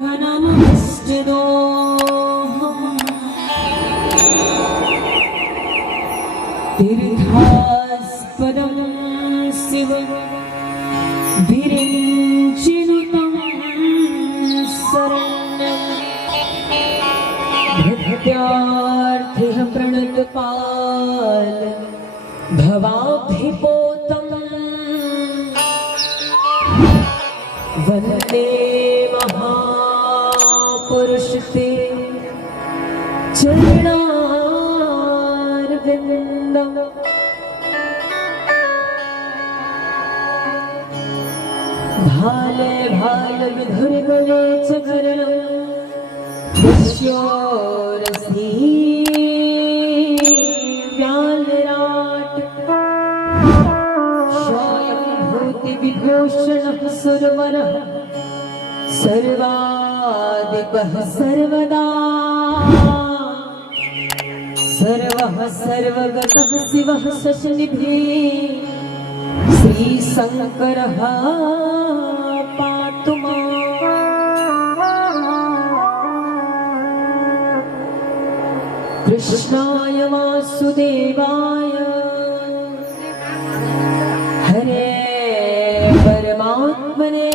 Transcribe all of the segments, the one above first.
नमस्ते तीर्थास्पदं शिव विरिञ्चिनुतं शरणं भक्त्यार्थिः प्रणतपाल भवाब्धिपोतं वन्दे महापुरुषते चरणारविन्दम् भाले भाल विधुर गले चरणं विश्वरसी व्यालराट स्वयं भूति विभूषणः सुरवरः सर्वादिपः सर्वदा सर्वः सर्वगतः शिवः शशनिभिः श्रीशङ्करः पातु माम्। कृष्णाय वासुदेवाय हरे परमात्मने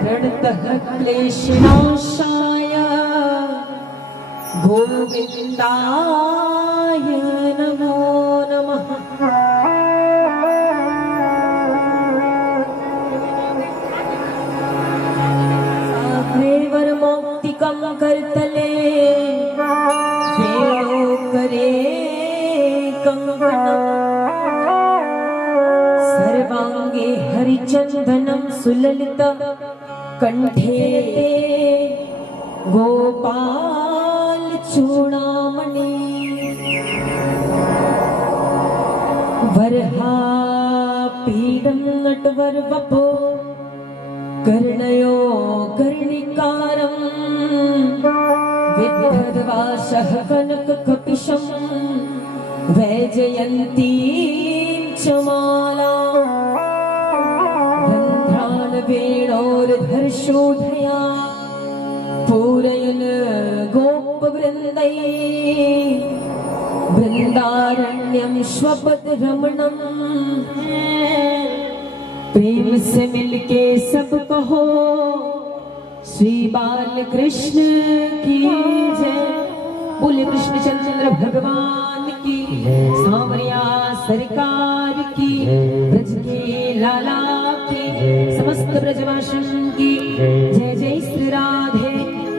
प्रणतः क्लेशनाशाय गोविन्दाय नमो नमः। साग्रेवरमौक्तिकं करतले वेणोकरे कङ्कणं सर्वाङ्गे हरिचन्दनं सुललितं कण्ठे गोपाल चूड़ामणि वरहा पीडं नटवर वपो कर्णयो कर्णिकारं विद्वद्वासः कनककपिशं वैजयन्तीं च मालां रन्ध्रान् वेणोर्धर्षोधया पूरयन् गोपवृन्दै वृन्दारण्यं स्वपदरमणं प्रेम से मिलके सब कहो श्री बाल कृष्ण की जय। बोले कृष्णचंद्र भगवान की सांवरिया सरकार की ब्रज के लाला की समस्त ब्रजवासियों की जय जय श्री राधे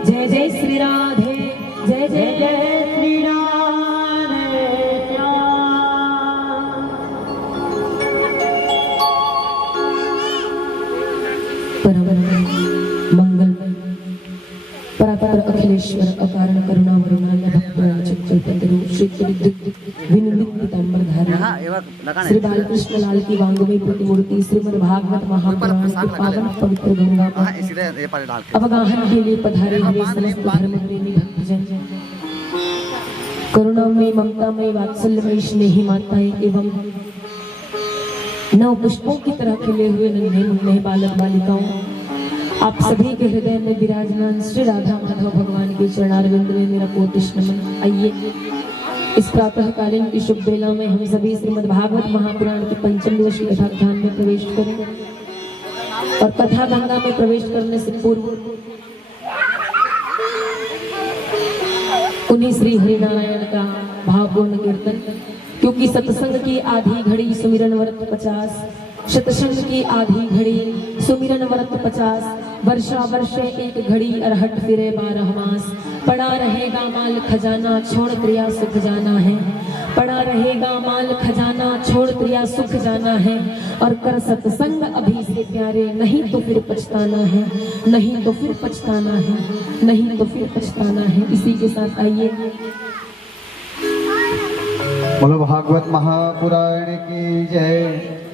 जय जय श्री राधे जय जय जय श्री राधे। परम मंगल परापर अखिलेश्वर अकारण करुणा वरुणान्य भक्त चैतन्य श्री विनुलित पीताम्बरधारी श्री बालकृष्ण लाल की वांगमयी प्रतिमूर्ति श्रीमद् भागवत महापुराण के पावन पवित्र गंगा अवगाहन के लिए पधारे हुए समस्त धर्म प्रेमी भक्तजन करुणामय ममतामय वात्सल्यमय स्नेही माताएं एवं नव पुष्पों की तरह खिले हुए नन्हे मुन्ने बालक बालिकाओं, आप सभी के हृदय में विराजमान श्री राधा माधव भगवान के चरणारविंद में मेरा कोटिश नमन। आइए इस प्रातःकालीन की शुभ बेला में हम सभी श्रीमद् भागवत महापुराण के पंचम दिवसीय कथाख्यान में प्रवेश करें और कथा गंगा में प्रवेश करने से पूर्व उन्हीं श्री हरिनारायण का भावपूर्ण कीर्तन, क्योंकि सत्संग की आधी घड़ी सुमिरन व्रत 50, शतसंग की आधी घड़ी सुमिरन व्रत 50, वर्षा वर्षे एक घड़ी अरहट फिरे 12 मास। पड़ा रहेगा माल खजाना छोड़ क्रिया सुख जाना है, पड़ा रहेगा माल खजाना छोड़ क्रिया सुख जाना है। और कर सत्संग अभी से प्यारे, नहीं तो फिर पछताना है, नहीं तो फिर पछताना है, नहीं तो फिर पछताना है। इसी के साथ आइए बोलो भागवत महापुराण की जय।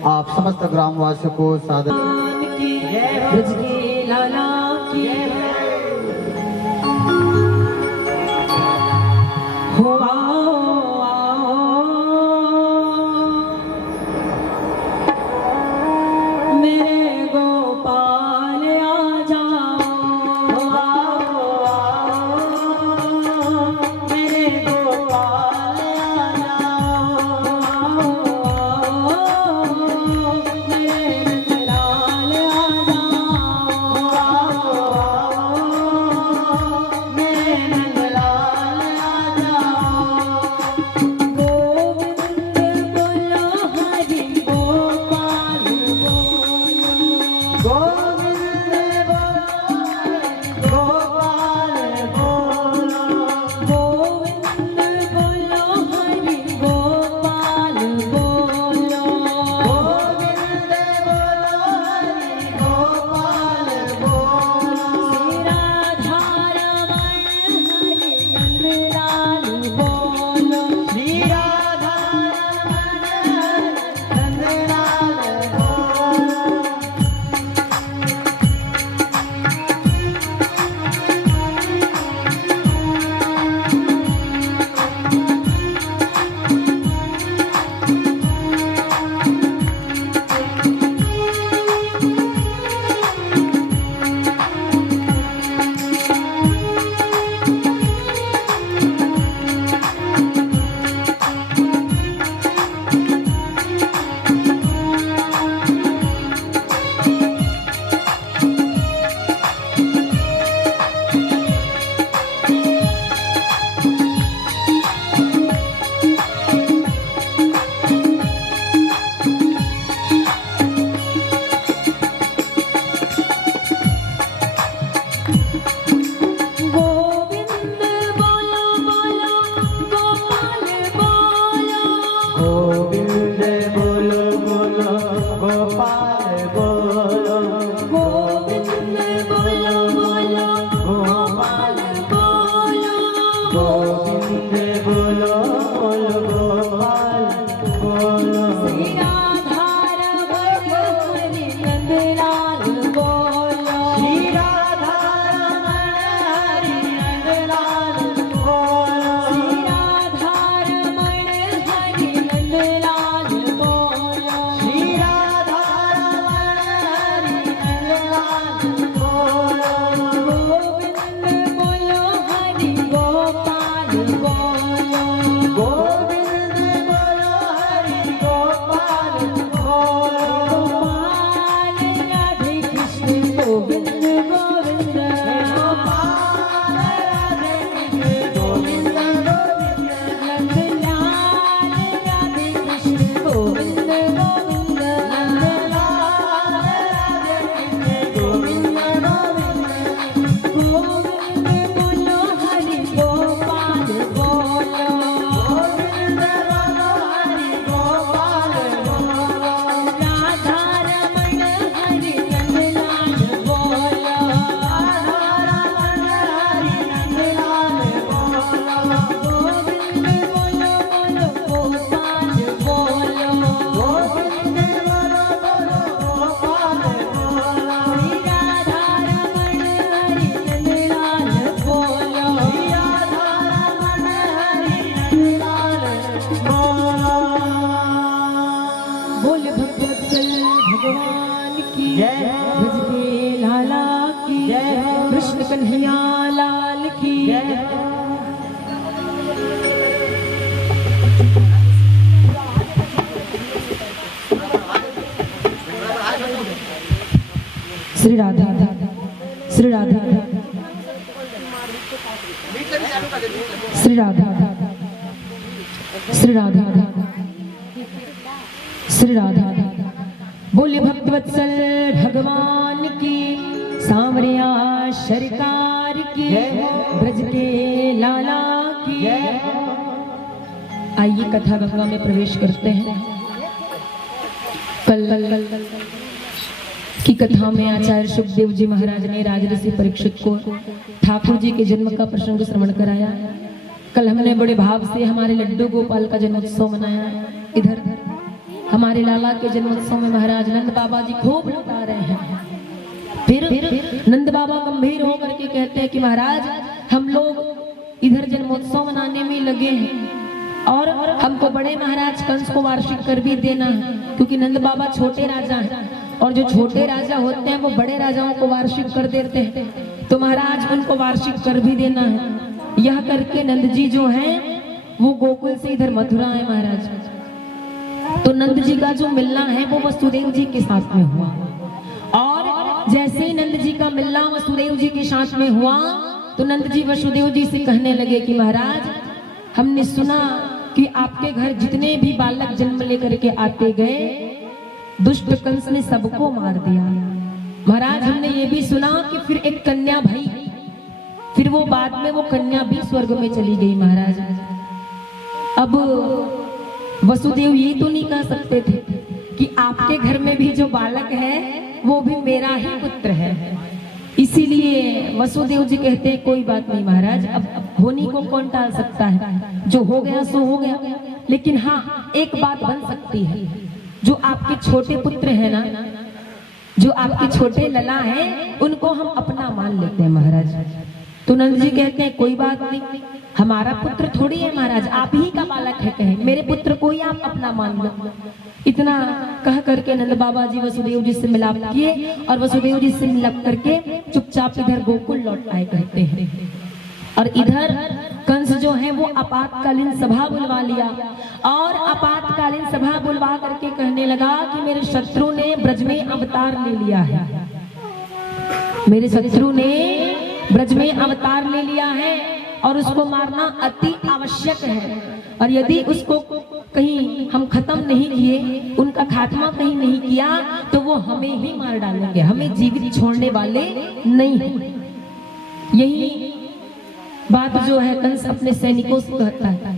आप समस्त ग्रामवासियों को सादर ब्रज के लाला की हो मेरे गोपाल गोविंद बोलो हरि गोपाल बोलो। गोविंद बोलो हरि गोपाल बोलो। श्री राधा रमण नंदलाल बोलो। गोविंद बोलो बोलो गोपाल बोलो। गोविंद बोलो बोलो गोपाल बोलो। गोविंद बोलो बोलो गोपाल बोलो। गोविंद बोलो बोलो गोपाल बोलो। श्री राधा रमण हरि नंदलाल बोलो। श्री राधा रमण हरि नंदलाल बोलो। श्री राधा रमण हरि नंदलाल बोलो। श्री राधा रमण हरि नंदलाल बोलो। गोविंद बोलो हरि गोपाल बोलो। गोविंद बोलो हरि गोपाल बोलो। गोपाल राधे कृष्ण गोविंद गोविंद। गोपाल राधे कृष्ण गोविंद गोविंद। नंदलाल राधे कृष्ण गोविंद गोविंद। नंदलाल राधे कृष्ण गोविंद गोविंद। गोविंद बोलो हरि गोपाल बोलो। गोविंद बोलो हरि गोपाल बोलो। राधा रमण हरि नंदलाल बोलो। राधा रमण हरि नंदलाल बोलो। गोविंद बोलो बोलो गोपाल बोलो। गोविंद बोलो बोलो गोपाल बोलो। श्री राधा रमण हरि नंदलाल बोलो। श्री राधा रमण हरि नंदलाल बोलो। बोल भगवत्सल भगवान की जय। ब्रज के लाला की जय। कृष्ण कन्हैया लाल की जय। श्री राधा श्री राधा श्री राधा श्री राधा श्री राधा बोले भक्तवत्सल भगवान की सांवरिया सरकार की ब्रज के लाला की। आइए कथा गंगा में प्रवेश करते हैं। कल की कथा में आचार्य सुखदेव जी महाराज ने राजऋषि परीक्षित को ठाकुर जी के जन्म का प्रसंग श्रवण कराया। कल हमने बड़े भाव से हमारे लड्डू गोपाल का जन्मोत्सव मनाया। इधर हमारे लाला के जन्मोत्सव में महाराज नंद बाबा जी खूब लुटा रहे हैं। फिर नंद बाबा गंभीर होकर के कहते हैं कि महाराज हम लोग इधर जन्मोत्सव मनाने में लगे हैं और हमको बड़े महाराज कंस को वार्षिक कर भी देना है, क्योंकि नंद बाबा छोटे राजा हैं और जो छोटे राजा होते हैं वो बड़े राजाओं को वार्षिक कर देते हैं, तो महाराज उनको वार्षिक कर भी देना है। यह करके नंद जी जो हैं वो गोकुल से इधर मथुरा है महाराज। तो नंद जी का जो मिलना है वो वसुदेव जी के साथ में हुआ, और जैसे ही नंद जी का मिलना वसुदेव जी के साथ में हुआ तो नंद जी वसुदेव जी से कहने लगे कि महाराज हमने सुना कि आपके घर जितने भी बालक जन्म लेकर के आते गए दुष्ट कंस ने सबको मार दिया, महाराज हमने ये भी सुना कि फिर एक कन्या भई, फिर वो बाद में वो कन्या भी स्वर्ग में चली गई महाराज। अब वसुदेव ये तो नहीं कह सकते थे कि आपके घर में भी जो बालक है वो भी मेरा ही पुत्र है। इसीलिए वसुदेव जी कहते हैं कोई बात नहीं महाराज, अब होनी को कौन टाल सकता है, जो हो गया सो हो गया। लेकिन हाँ एक बात बन सकती है, जो आपके छोटे पुत्र है ना, जो आपके छोटे लला हैं, उनको हम अपना मान लेते हैं महाराज। तो नंद जी कहते हैं कोई बात नहीं, हमारा पुत्र थोड़ी है महाराज, आप ही का बालक है, कहे मेरे पुत्र को ही आप अपना मान लो। इतना कह करके नंद बाबा जी वसुदेव जी से मिलाप किए और वसुदेव जी से मिलाप करके चुपचाप इधर गोकुल लौट आए कहते हैं। और इधर कंस जो है वो आपातकालीन सभा बुलवा लिया और आपातकालीन सभा बुलवा करके कहने लगा कि मेरे शत्रु ने ब्रज में अवतार ले लिया है, मेरे शत्रु ने ब्रज में अवतार ले लिया है और उसको मारना अति आवश्यक है। और यदि उसको कहीं हम खत्म नहीं किए, उनका खात्मा कहीं नहीं किया, तो वो हमें ही मार डालेंगे, हमें जीवित छोड़ने वाले नहीं है। यही बात जो है कंस अपने सैनिकों से कहता है।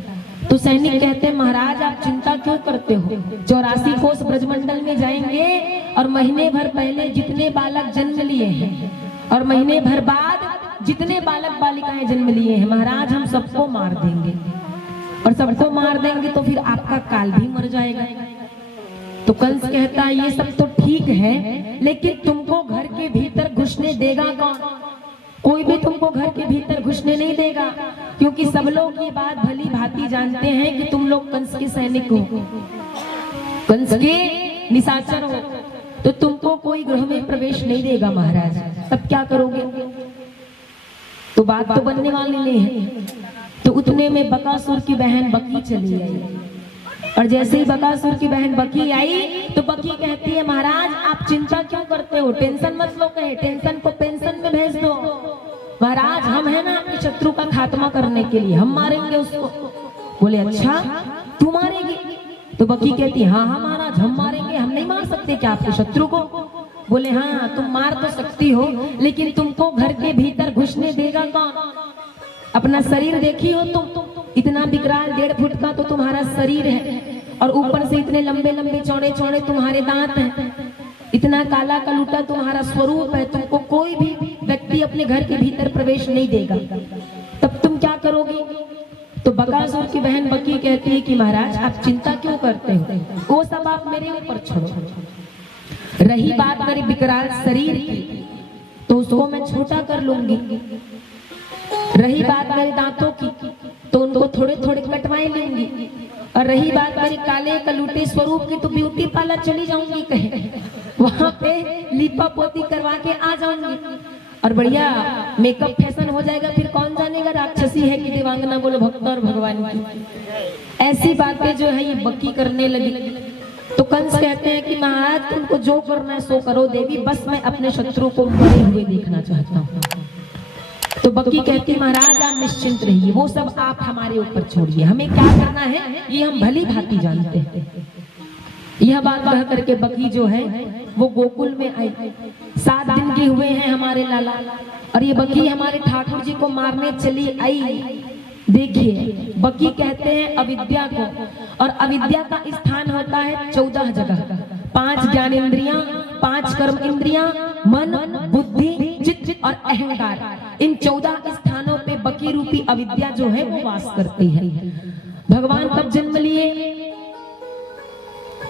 तो सैनिक कहते हैं महाराज आप चिंता क्यों करते हो, 84 कोस ब्रजमंडल में जाएंगे और महीने भर पहले जितने बालक जन्म लिए हैं और महीने भर बाद जितने बालक बालिकाएं जन्म लिए हैं महाराज, हम सबको मार देंगे। और सबको मार देंगे तो फिर आपका काल भी मर जाएगा। तो कंस कहता है ये सब तो ठीक है, लेकिन तुमको घर के भीतर घुसने देगा कौन? कोई भी तुमको घर के भीतर घुसने नहीं देगा, क्योंकि सब लोग ये बात भली भांति जानते हैं कि तुम लोग कंस के सैनिक हो, कंस के निशाचर हो, तो तुमको कोई गृह में प्रवेश नहीं देगा महाराज। तब क्या करोगे? तो बात तो बनने वाली नहीं है। तो उतने में बकासुर की बहन बकी चली आई, और जैसे ही बकासुर की बहन बकी आई तो बकी कहती है महाराज आप चिंता क्यों करते हो, टेंशन मत लो, कहे टेंशन को पेंशन में भेज दो महाराज, हम है ना अपने शत्रु का खात्मा करने के लिए, हम मारेंगे उसको। बोले अच्छा तू मारेगी? तो बकी कहती हाँ हाँ महाराज हम मारेंगे, हम नहीं मार सकते क्या आपके शत्रु को? बोले हाँ तुम मार तो सकती हो, लेकिन तुमको घर के भीतर घुसने देगा कौन? अपना शरीर देखी हो तुम, इतना विकराल 1.5 फुट का तो तुम्हारा शरीर है, और ऊपर से इतने लंबे लंबे चौड़े चौड़े तुम्हारे दांत हैं, इतना काला कलूटा तुम्हारा स्वरूप है, तुमको कोई भी व्यक्ति अपने घर के भीतर प्रवेश नहीं देगा। तब तुम क्या करोगी? तो बकासुर की बहन बकी कहती है कि महाराज आप चिंता क्यों करते हो, वो सब आप मेरे ऊपर छोड़ो। रही बात मेरे विकराल शरीर की, तो उसको मैं छोटा कर लूंगी। रही बात मेरे दांतों की, तो उनको थोड़े थोड़े कटवाए लेंगी। और रही बात मेरे काले कलूटे स्वरूप की, तो ब्यूटी पार्लर चली जाऊंगी, कहे वहां पे लिपा पोती करवा के आ जाऊंगी, और बढ़िया मेकअप फैशन हो जाएगा। फिर कौन जानेगा राक्षसी है कि देवांगना, बोलो भक्त और भगवान की। ऐसी बातें जो है ये बकी करने लगी। तो कंस कहते हैं कि महाराज तुमको जो करना है सो करो देवी, बस मैं अपने शत्रु को मरे हुए देखना चाहता हूँ। तो बकी कहती महाराज आप निश्चिंत रहिए, वो सब आप हमारे ऊपर छोड़िए, हमें क्या करना है ये हम भली भांति जानते हैं। यह बात कह करके बकी जो है वो गोकुल में आई। 7 दिन के हुए हैं हमारे लाला, और ये बकी हमारे ठाकुर जी को मारने चली आई। देखिए बकी कहते हैं अविद्या को, और अविद्या का स्थान होता है 14 जगह, 5 ज्ञानेंद्रियां, 5 कर्म इंद्रियां, मन, बुद्धि, चित्त और अहंकार। इन 14 स्थानों पे बकी रूपी अविद्या जो है वो वास करती है। भगवान कब जन्म लिए?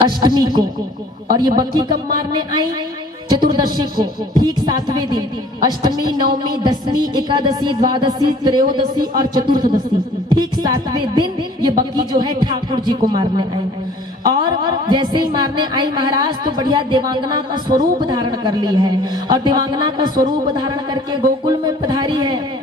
अष्टमी को। और ये बकी कब मारने आई? चतुर्दशी को, ठीक 7वें दिन। अष्टमी, नवमी, दसवीं, एकादशी, द्वादशी, त्रयोदशी और चतुर्थदशी, ठीक 7वें दिन ये बकी जो है ठाकुर जी को मारने आई। और जैसे ही मारने आई महाराज तो बढ़िया देवांगना का स्वरूप धारण कर ली है, और देवांगना का स्वरूप धारण करके गोकुल में पधारी है।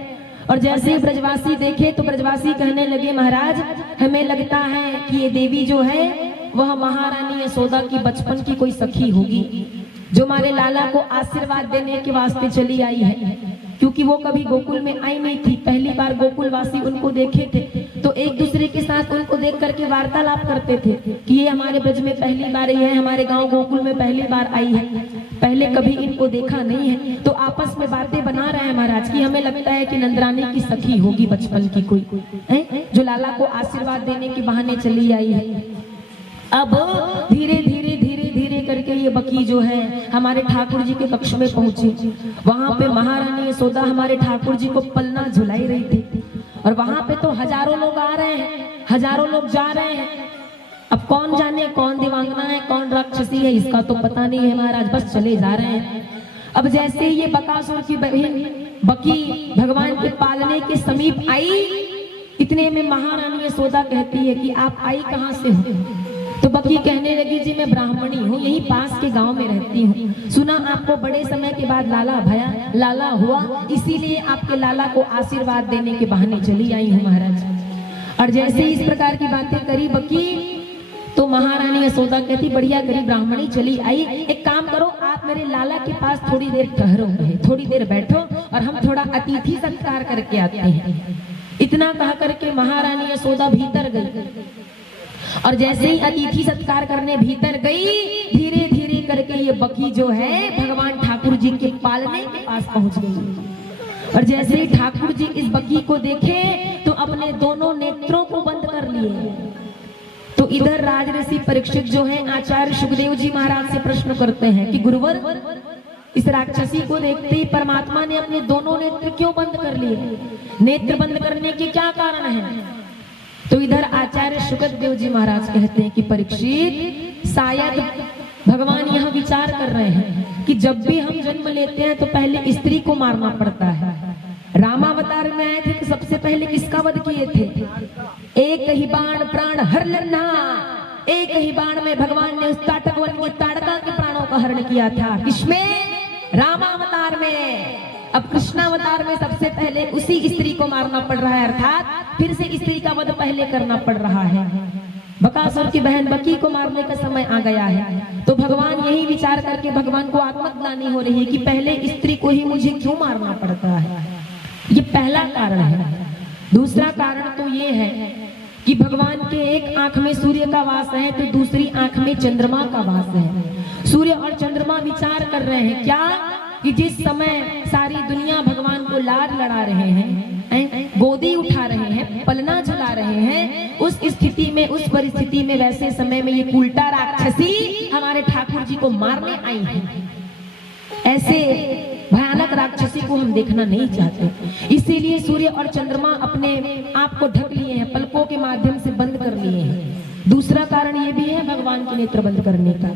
और जैसे ही ब्रजवासी देखे तो ब्रजवासी कहने लगे महाराज हमें लगता है कि ये देवी जो है वह महारानी यशोदा की बचपन की कोई सखी होगी, जो हमारे लाला को आशीर्वाद देने के वास्ते चली आई है, क्योंकि वो कभी गोकुल में आई नहीं थी। पहली बार गोकुलवासी उनको देखे थे तो एक दूसरे के साथ उनको देख करके वार्तालाप करते थे कि ये हमारे ब्रज में पहली बार आई है, हमारे गांव गोकुल में पहली बार आई है। पहले कभी इनको देखा नहीं है, तो आपस में बातें बना रहे हैं महाराज की हमें लगता है कि नंदरानी की सखी होगी बचपन की कोई जो लाला को आशीर्वाद देने के बहाने चली आई है। अब धीरे धीरे धीरे धीरे करके ये बकी जो है हमारे ठाकुर जी के कक्ष में पहुंची। वहां पे महारानी यशोदा हमारे ठाकुर जी को पलना झुलाई रही थी और वहां पे तो हजारों लोग आ रहे हैं, हजारों लोग जा रहे हैं। अब कौन जाने कौन देवांगना है कौन राक्षसी है इसका तो पता नहीं है महाराज, बस चले जा रहे हैं। अब जैसे ये बकासुर की बहन बकी भगवान के पालने के समीप आई, इतने में महारानी यशोदा कहती है कि आप आई कहाँ से हो? तो बकी कहने लगी जी मैं ब्राह्मणी हूँ, यही पास के गांव में रहती हूँ। सुना आपको बड़े समय के बाद लाला हुआ, इसीलिए आपके लाला को आशीर्वाद देने के बहाने चली आई हूँ महाराज। और जैसे इस प्रकार की बातें करी बकी तो महारानी यशोदा कहती बढ़िया करी ब्राह्मणी चली आई, एक काम करो आप मेरे लाला के पास थोड़ी देर ठहरो, थोड़ी देर बैठो और हम थोड़ा अतिथि सत्कार करके आते हैं। इतना कह करके महारानी यशोदा भीतर गई और जैसे ही अतिथि सत्कार करने भीतर गई, धीरे धीरे करके ये बकी जो है भगवान ठाकुर जी के पालने के पास पहुंच गई। और जैसे ही ठाकुर जी इस बकी को देखे तो अपने दोनों नेत्रों को बंद कर लिए। तो इधर राजऋषि परीक्षित जो है आचार्य सुखदेव जी महाराज से प्रश्न करते हैं कि गुरुवर इस राक्षसी को देखते ही परमात्मा ने अपने दोनों नेत्र क्यों बंद कर लिए? नेत्र बंद करने के क्या कारण है? तो इधर आचार्य सुखदेव जी महाराज कहते हैं कि परीक्षित शायद भगवान यह विचार कर रहे हैं कि जब भी हम जन्म लेते हैं तो पहले स्त्री को मारना पड़ता है। रामावतार में आए थे तो सबसे पहले किसका वध किए थे? एक ही बाण प्राण हर लेना, एक ही बाण में भगवान ने उस ताटक वन की ताड़का के प्राणों का हरण किया था। किसमें? रामावतार में। अब कृष्णावतार में सबसे पहले उसी स्त्री को मारना पड़ रहा है, अर्थात फिर से स्त्री का वध पहले करना पड़ रहा है। बकासुर की बहन बकी को मारने का समय आ गया है, तो भगवान यही विचार करके भगवान को आत्मग्लानि हो रही है कि पहले स्त्री को ही मुझे क्यों मारना पड़ता है। ये पहला कारण है। दूसरा कारण तो ये है कि भगवान के एक आंख में सूर्य का वास है तो दूसरी आंख में चंद्रमा का वास है। सूर्य और चंद्रमा विचार कर रहे हैं क्या कि जिस समय सारी दुनिया भगवान को लाड लड़ा रहे हैं, गोदी उठा रहे हैं, पलना झुला रहे हैं, उस स्थिति में उस परिस्थिति में वैसे समय में ये उल्टा राक्षसी हमारे ठाकुर जी को मारने आई है। ऐसे भयानक राक्षसी को हम देखना नहीं चाहते, इसीलिए सूर्य और चंद्रमा अपने आप को ढक लिए हैं, पलकों के माध्यम से बंद कर लिए हैं। दूसरा कारण ये भी है भगवान के नेत्र बंद करने का।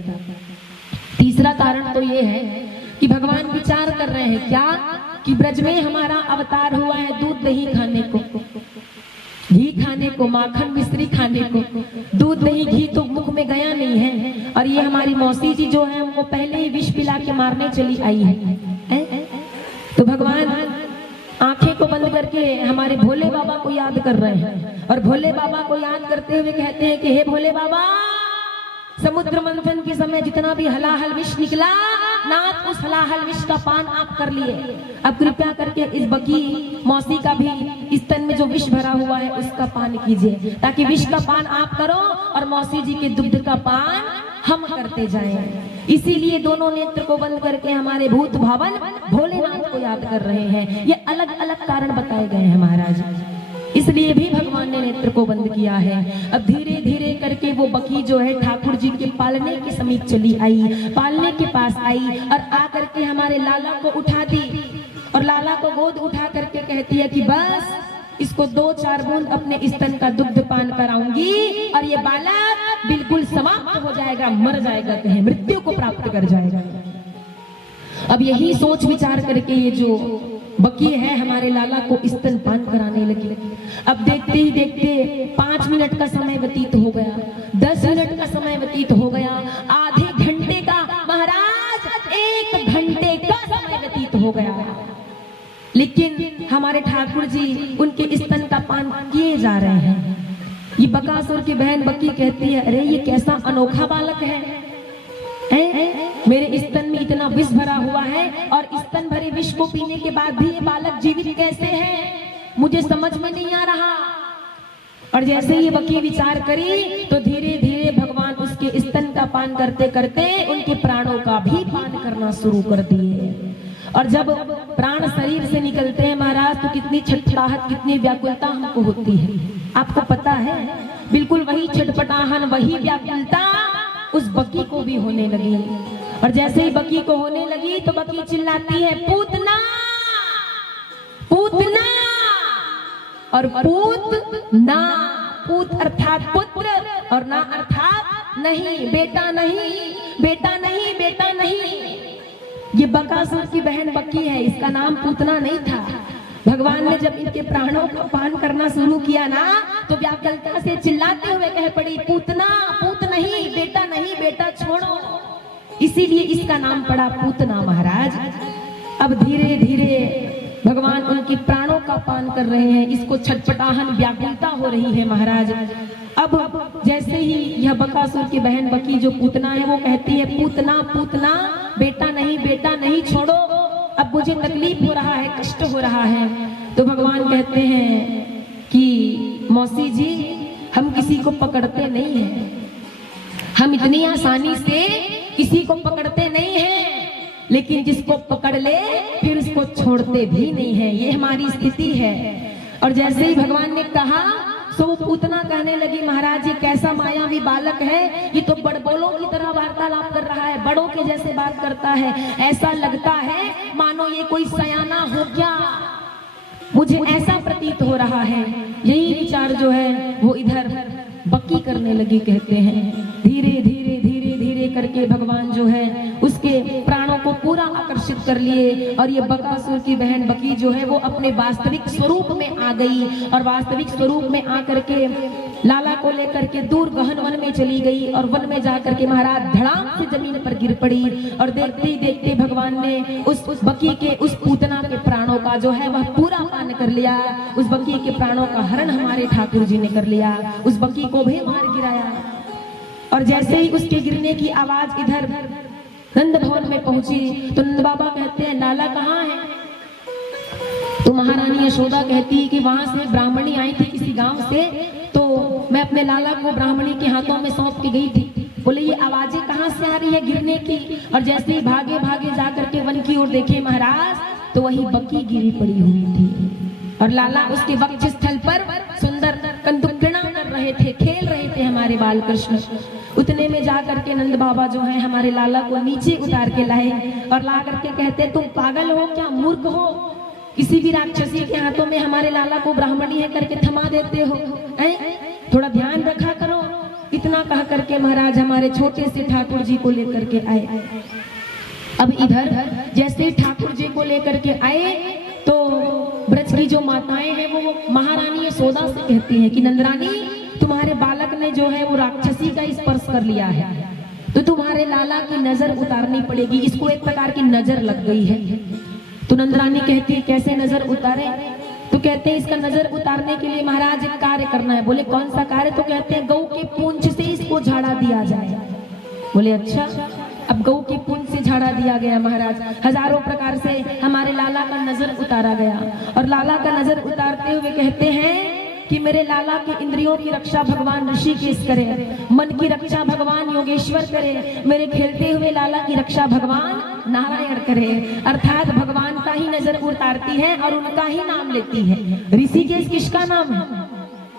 तीसरा कारण तो ये है कि भगवान विचार कर रहे हैं क्या कि ब्रज में हमारा अवतार हुआ है दूध दही खाने को, घी खाने को, माखन मिश्री खाने को। दूध दही घी तो मुख में गया नहीं है और ये हमारी मौसी जी जो है हमको पहले ही विष पिला के मारने चली आई है। तो भगवान आंखें को बंद करके हमारे भोले बाबा को याद कर रहे हैं और भोले बाबा को याद करते हुए कहते हैं कि हे भोले बाबा, समुद्र मंथन के समय जितना भी हलाहल विष निकला नाथ, उस हलाहल विष का पान आप कर लिए। अब कृपया करके इस बकी मौसी का भी स्तन में जो विष भरा हुआ है उसका पान कीजिए, ताकि विष का पान आप करो और मौसी जी के दुग्ध का पान हम करते जाएं। इसीलिए दोनों नेत्र को बंद करके हमारे भूत भावन भोलेनाथ को याद कर रहे हैं। ये अलग अलग कारण बताए गए हैं महाराज, इसलिए भी भगवान ने नेत्र को बंद किया है। अब धीरे धीरे करके वो बकी जो है ठाकुर जी के पालने के समीप चली आई, पालने के पास आई और आकर के हमारे लाला को उठा दी और लाला को गोद उठा करके कहती है कि बस इसको 2-4 बूंद अपने स्तन का दुग्ध पान कराऊंगी और ये बालक बिल्कुल समाप्त हो जाएगा, मर जाएगा, कहीं मृत्यु को प्राप्त कर जाएगा। अब यही सोच विचार करके ये जो बकी है हमारे लाला को स्तन पान कराने लगी। अब देखते ही देखते 5 मिनट का समय व्यतीत हो गया, 10 मिनट का समय व्यतीत हो गया, आधे घंटे का, महाराज 1 घंटे का समय व्यतीत हो गया, लेकिन हमारे ठाकुर जी उनके स्तन का पान किए जा रहे हैं। ये बकासुर की बहन बकी कहती है, अरे ये कैसा अनोखा बालक है, मेरे स्तन में इतना विष भरा हुआ है और स्तन भरे विष को पीने के बाद भी ये बालक जीवित कैसे है, मुझे समझ में नहीं आ रहा। और जैसे ये बकी विचार करी तो धीरे धीरे भगवान उसके के स्तन का पान करते करते उनके प्राणों का भी पान करना शुरू कर दिए। और जब प्राण शरीर से निकलते हैं महाराज तो कितनी छटपटाहट, कितनी व्याकुलता हमको होती है, आपको पता है। बिल्कुल वही छटपटाहन, वही व्याकुलता उस बकी को भी होने लगी। और जैसे ही बकी को होने लगी तो बकी चिल्लाती है, पूतना पूतना। और पूत ना, पूत अर्थात पुत्र और ना अर्थात नहीं, बेटा नहीं, बेटा नहीं, बेटा नहीं। ये बकासुर की बहन बकी है, इसका नाम पूतना नहीं था। भगवान ने जब इनके प्राणों का पान करना शुरू किया ना तो व्याकुलता से चिल्लाते हुए कह पड़ी, पूतना, पूत नहीं, बेटा नहीं, बेटा छोड़ो। इसीलिए इसका नाम पड़ा पूतना महाराज। अब धीरे धीरे भगवान उनके प्राणों का पान कर रहे हैं, इसको छटपटाहन, व्याकुलता हो रही है महाराज। अब जैसे ही यह बकासुर की बहन बकी जो पूतना है वो कहती है, पूतना पूतना, बेटा नहीं, बेटा नहीं, छोड़ो, अब मुझे तकलीफ हो रहा है, कष्ट हो रहा है। तो भगवान कहते हैं कि मौसी जी, हम किसी को पकड़ते नहीं हैं, हम इतनी आसानी से किसी को पकड़ते नहीं हैं, लेकिन जिसको पकड़ ले फिर उसको छोड़ते भी नहीं है, ये हमारी स्थिति है। और जैसे ही भगवान ने कहा सो वो पूतना कहने लगी, महाराज ये कैसा मायावी बालक है, ये तो बड़बोलों की तरह वार्तालाप कर रहा है, बड़ों के जैसे बात करता है, ऐसा लगता है मानो ये कोई सयाना हो क्या, मुझे ऐसा प्रतीत हो रहा है। यही विचार जो है वो इधर बकी करने लगी। कहते हैं धीरे धीरे धीरे धीरे करके भगवान जो है उसके प्राणों को पूरा आकर्षित कर लिए और ये बकासुर की बहन बकी जो है वो अपने वास्तविक स्वरूप में आ गई। और वास्तविक स्वरूप में आकर के लाला को लेकर के दूर गहन वन में चली गई और वन में जाकर के महाराज धड़ाम से जमीन पर गिर पड़ी। और देखते ही देखते भगवान ने उस बकी के, उस पूतना के प्राणों का जो है वह पूरा पान कर लिया। उस बकी के प्राणों का हरण हमारे ठाकुर जी ने कर लिया, उस बकी को भी मार गिराया। और जैसे ही उसके गिरने की आवाज इधर नंद भवन में पहुंची तो नंद बाबा कहते हैं, लाला कहाँ है? तो महारानी यशोदा कहती है कि वहां से ब्राह्मणी आई थी किसी गांव से, तो मैं अपने लाला को ब्राह्मणी के हाथों में सौंप के गई थी। बोले ये आवाजें कहाँ से आ रही है गिरने की? और जैसे ही भागे भागे जाकर के वन की ओर देखे महाराज तो वही बकी गिरी पड़ी हुई थी और लाला उसके वक्षस्थल पर सुंदर कंदुकड़ा कर रहे थे, खेल रहे थे हमारे बाल कृष्ण। उतने में जाकर के नंद बाबा जो है हमारे लाला को नीचे उतार के लाए और ला करके कहते, तुम पागल हो क्या, मूर्ख हो, किसी भी राक्षसी के हाथों में हमारे लाला को ब्राह्मणी है करके थमा देते हो, थोड़ा ध्यान रखा करो। इतना कह करके महाराज हमारे छोटे से ठाकुर जी को लेकर के आए। अब इधर जैसे ठाकुर जी को लेकर के आए तो ब्रज की जो माताएं हैं वो महारानी यशोदा से कहती हैं कि नंदरानी, तुम्हारे बालक ने जो है वो राक्षसी का स्पर्श कर लिया है, तो तुम्हारे लाला की नजर उतारनी पड़ेगी, इसको एक प्रकार की नजर लग गई है। तो नंदरानी कहती है कैसे नजर उतारे? तो कहते हैं इसका नजर उतारने के लिए महाराज एक कार्य करना है। बोले कौन सा कार्य? तो कहते हैं गऊ के पूंछ से इसको झाड़ा दिया जाए। बोले अच्छा। अब गऊ के पूंछ से झाड़ा दिया गया महाराज, हजारों प्रकार से हमारे लाला का नजर उतारा गया। और लाला का नजर उतारते हुए कहते हैं कि मेरे लाला के इंद्रियों की रक्षा भगवान ऋषिकेश करे, मन की रक्षा भगवान योगेश्वर करे, मेरे खेलते हुए लाला की रक्षा भगवान नारायण करे। अर्थात भगवान का ही नजर उतारती है और उनका ही नाम लेती है। ऋषिकेश किसका नाम है?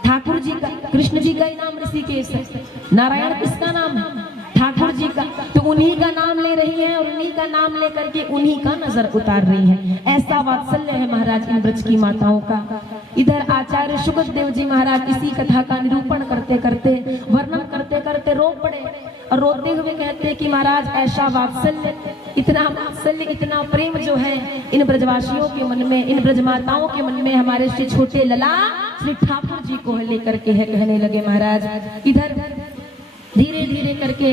ठाकुर जी का, कृष्ण जी का ही नाम ऋषिकेश है। नारायण किसका नाम है? ठाकुर जी का। तो उन्हीं का नाम ले रही है और उन्हीं का नाम लेकर के उन्हीं का नजर उतार रही है। ऐसा वात्सल्य है महाराज इन ब्रज की माताओं का। इधर आचार्य सुखदेव जी महाराज इसी कथा का निरूपण करते करते, वर्णन करते करते रो पड़े और रोते हुए कहते कि महाराज ऐसा वात्सल्य, इतना प्रेम जो है इन ब्रजवासियों के मन में, इन ब्रज माताओं के मन में हमारे श्री छोटे लला श्री ठाकुर जी को लेकर के है। कहने लगे महाराज इधर धीरे धीरे करके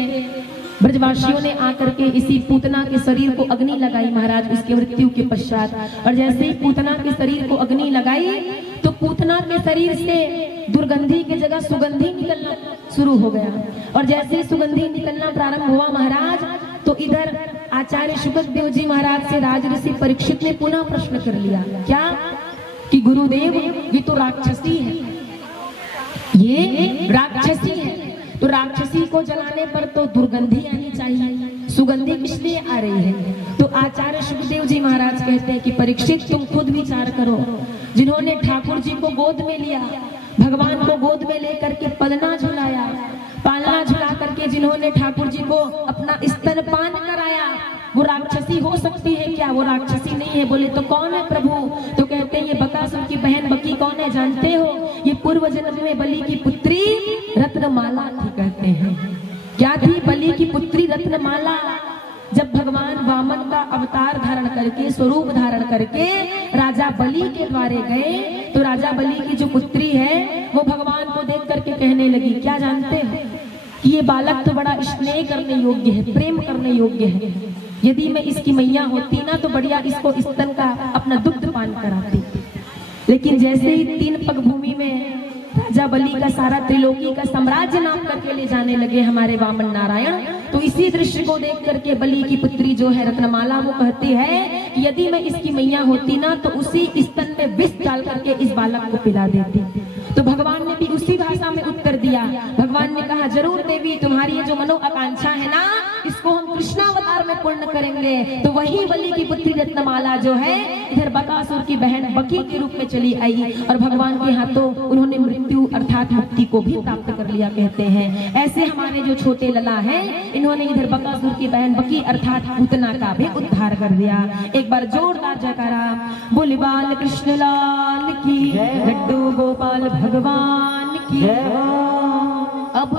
ब्रजवासियों ने आकर के इसी पूतना के शरीर को अग्नि लगाई महाराज उसकी मृत्यु के पश्चात। और जैसे ही पूतना के शरीर को अग्नि लगाई तो पूतना के शरीर से दुर्गंधी की जगह सुगंधी निकलना शुरू हो गया। और जैसे ही सुगंधी निकलना प्रारंभ हुआ महाराज तो इधर आचार्य सुखदेव जी महाराज से राजऋषि परीक्षित ने पुनः प्रश्न कर लिया, क्या कि गुरुदेव ये तो राक्षसी है, ये राक्षसी है, तो राक्षसी को जलाने पर तो दुर्गंधी आनी चाहिए, सुगंधी इसलिए आ रही है। तो आचार्य सुखदेव जी महाराज कहते हैं कि परीक्षित तुम खुद विचार करो, जिन्होंने ठाकुर जी को गोद में लिया, भगवान को गोद में लेकर के पलना झुलाया, पालना झुला करके जिन्होंने ठाकुर जी को अपना स्तनपान कराया, वो राक्षसी हो सकती है क्या? वो राक्षसी नहीं है। बोले तो कौन है प्रभु? तो कहते हैं ये बकासुर की बहन बकी कौन है जानते हो? ये पूर्व जन्म में बलि की पुत्री रत्नमाला थी। कहते हैं क्या थी? बलि की पुत्री रत्नमाला। जब भगवान वामन का अवतार धारण करके, स्वरूप धारण करके राजा बलि के द्वारे गए, तो राजा बलि की जो पुत्री है वो भगवान को देख करके कहने लगी, क्या जानते हैं कि ये बालक तो बड़ा स्नेह करने योग्य है, प्रेम करने योग्य है। यदि मैं इसकी मैया होती ना तो बढ़िया इसको स्तन का अपना दुग्ध पान कराती। लेकिन जैसे ही 3 पग भूमि में राजा बलि का सारा त्रिलोकी का साम्राज्य नाम करके ले जाने लगे हमारे वामन नारायण, तो इसी दृश्य को देख करके बलि की पुत्री जो है रत्नमाला वो कहती है कि यदि मैं इसकी मैया होती ना तो उसी स्तन में विष डाल करके इस बालक को पिला देती। तो भगवान ने भी उसी भाषा में उत्तर दिया। भगवान ने कहा जरूर देवी, तुम्हारी ये जो मनो आकांक्षा है ना, इसको हम कृष्णावतार में पूर्ण करेंगे। तो वही बलि की पुत्री रत्नमाला जो है इधर बकासुर की बहन बकी के रूप में चली आई और भगवान के हाथों उन्होंने मृत्यु अर्थात मुक्ति को भी प्राप्त कर लिया। कहते हैं ऐसे हमारे जो छोटे लला हैं, इन्होंने इधर बकासुर की बहन बकी अर्थात पूतना का भी उद्धार कर दिया। एक बार जोरदार जयकारा बोले बाल कृष्ण लाल की, लड्डू गोपाल भगवान की। अब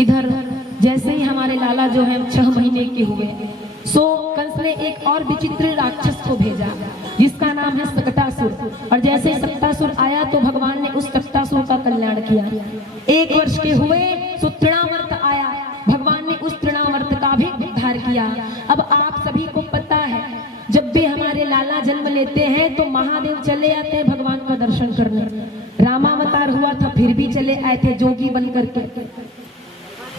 इधर जैसे ही हमारे लाला जो है 6 महीने के हुए, सो कंस ने एक और विचित्र राक्षस को भेजा जिसका नाम है सकटासुर। और जैसे ही सकटासुर आया तो भगवान ने उस सकटासुर का कल्याण किया। 1 वर्ष के हुए सो तृणावर्त आया, भगवान ने उस तृणावर्त का भी उद्धार किया। अब आप सभी को पता है जब भी हमारे लाला जन्म लेते हैं तो महादेव चले आते हैं भगवान का दर्शन करने। रामावतार हुआ था फिर भी चले आए थे जोगी बन करके,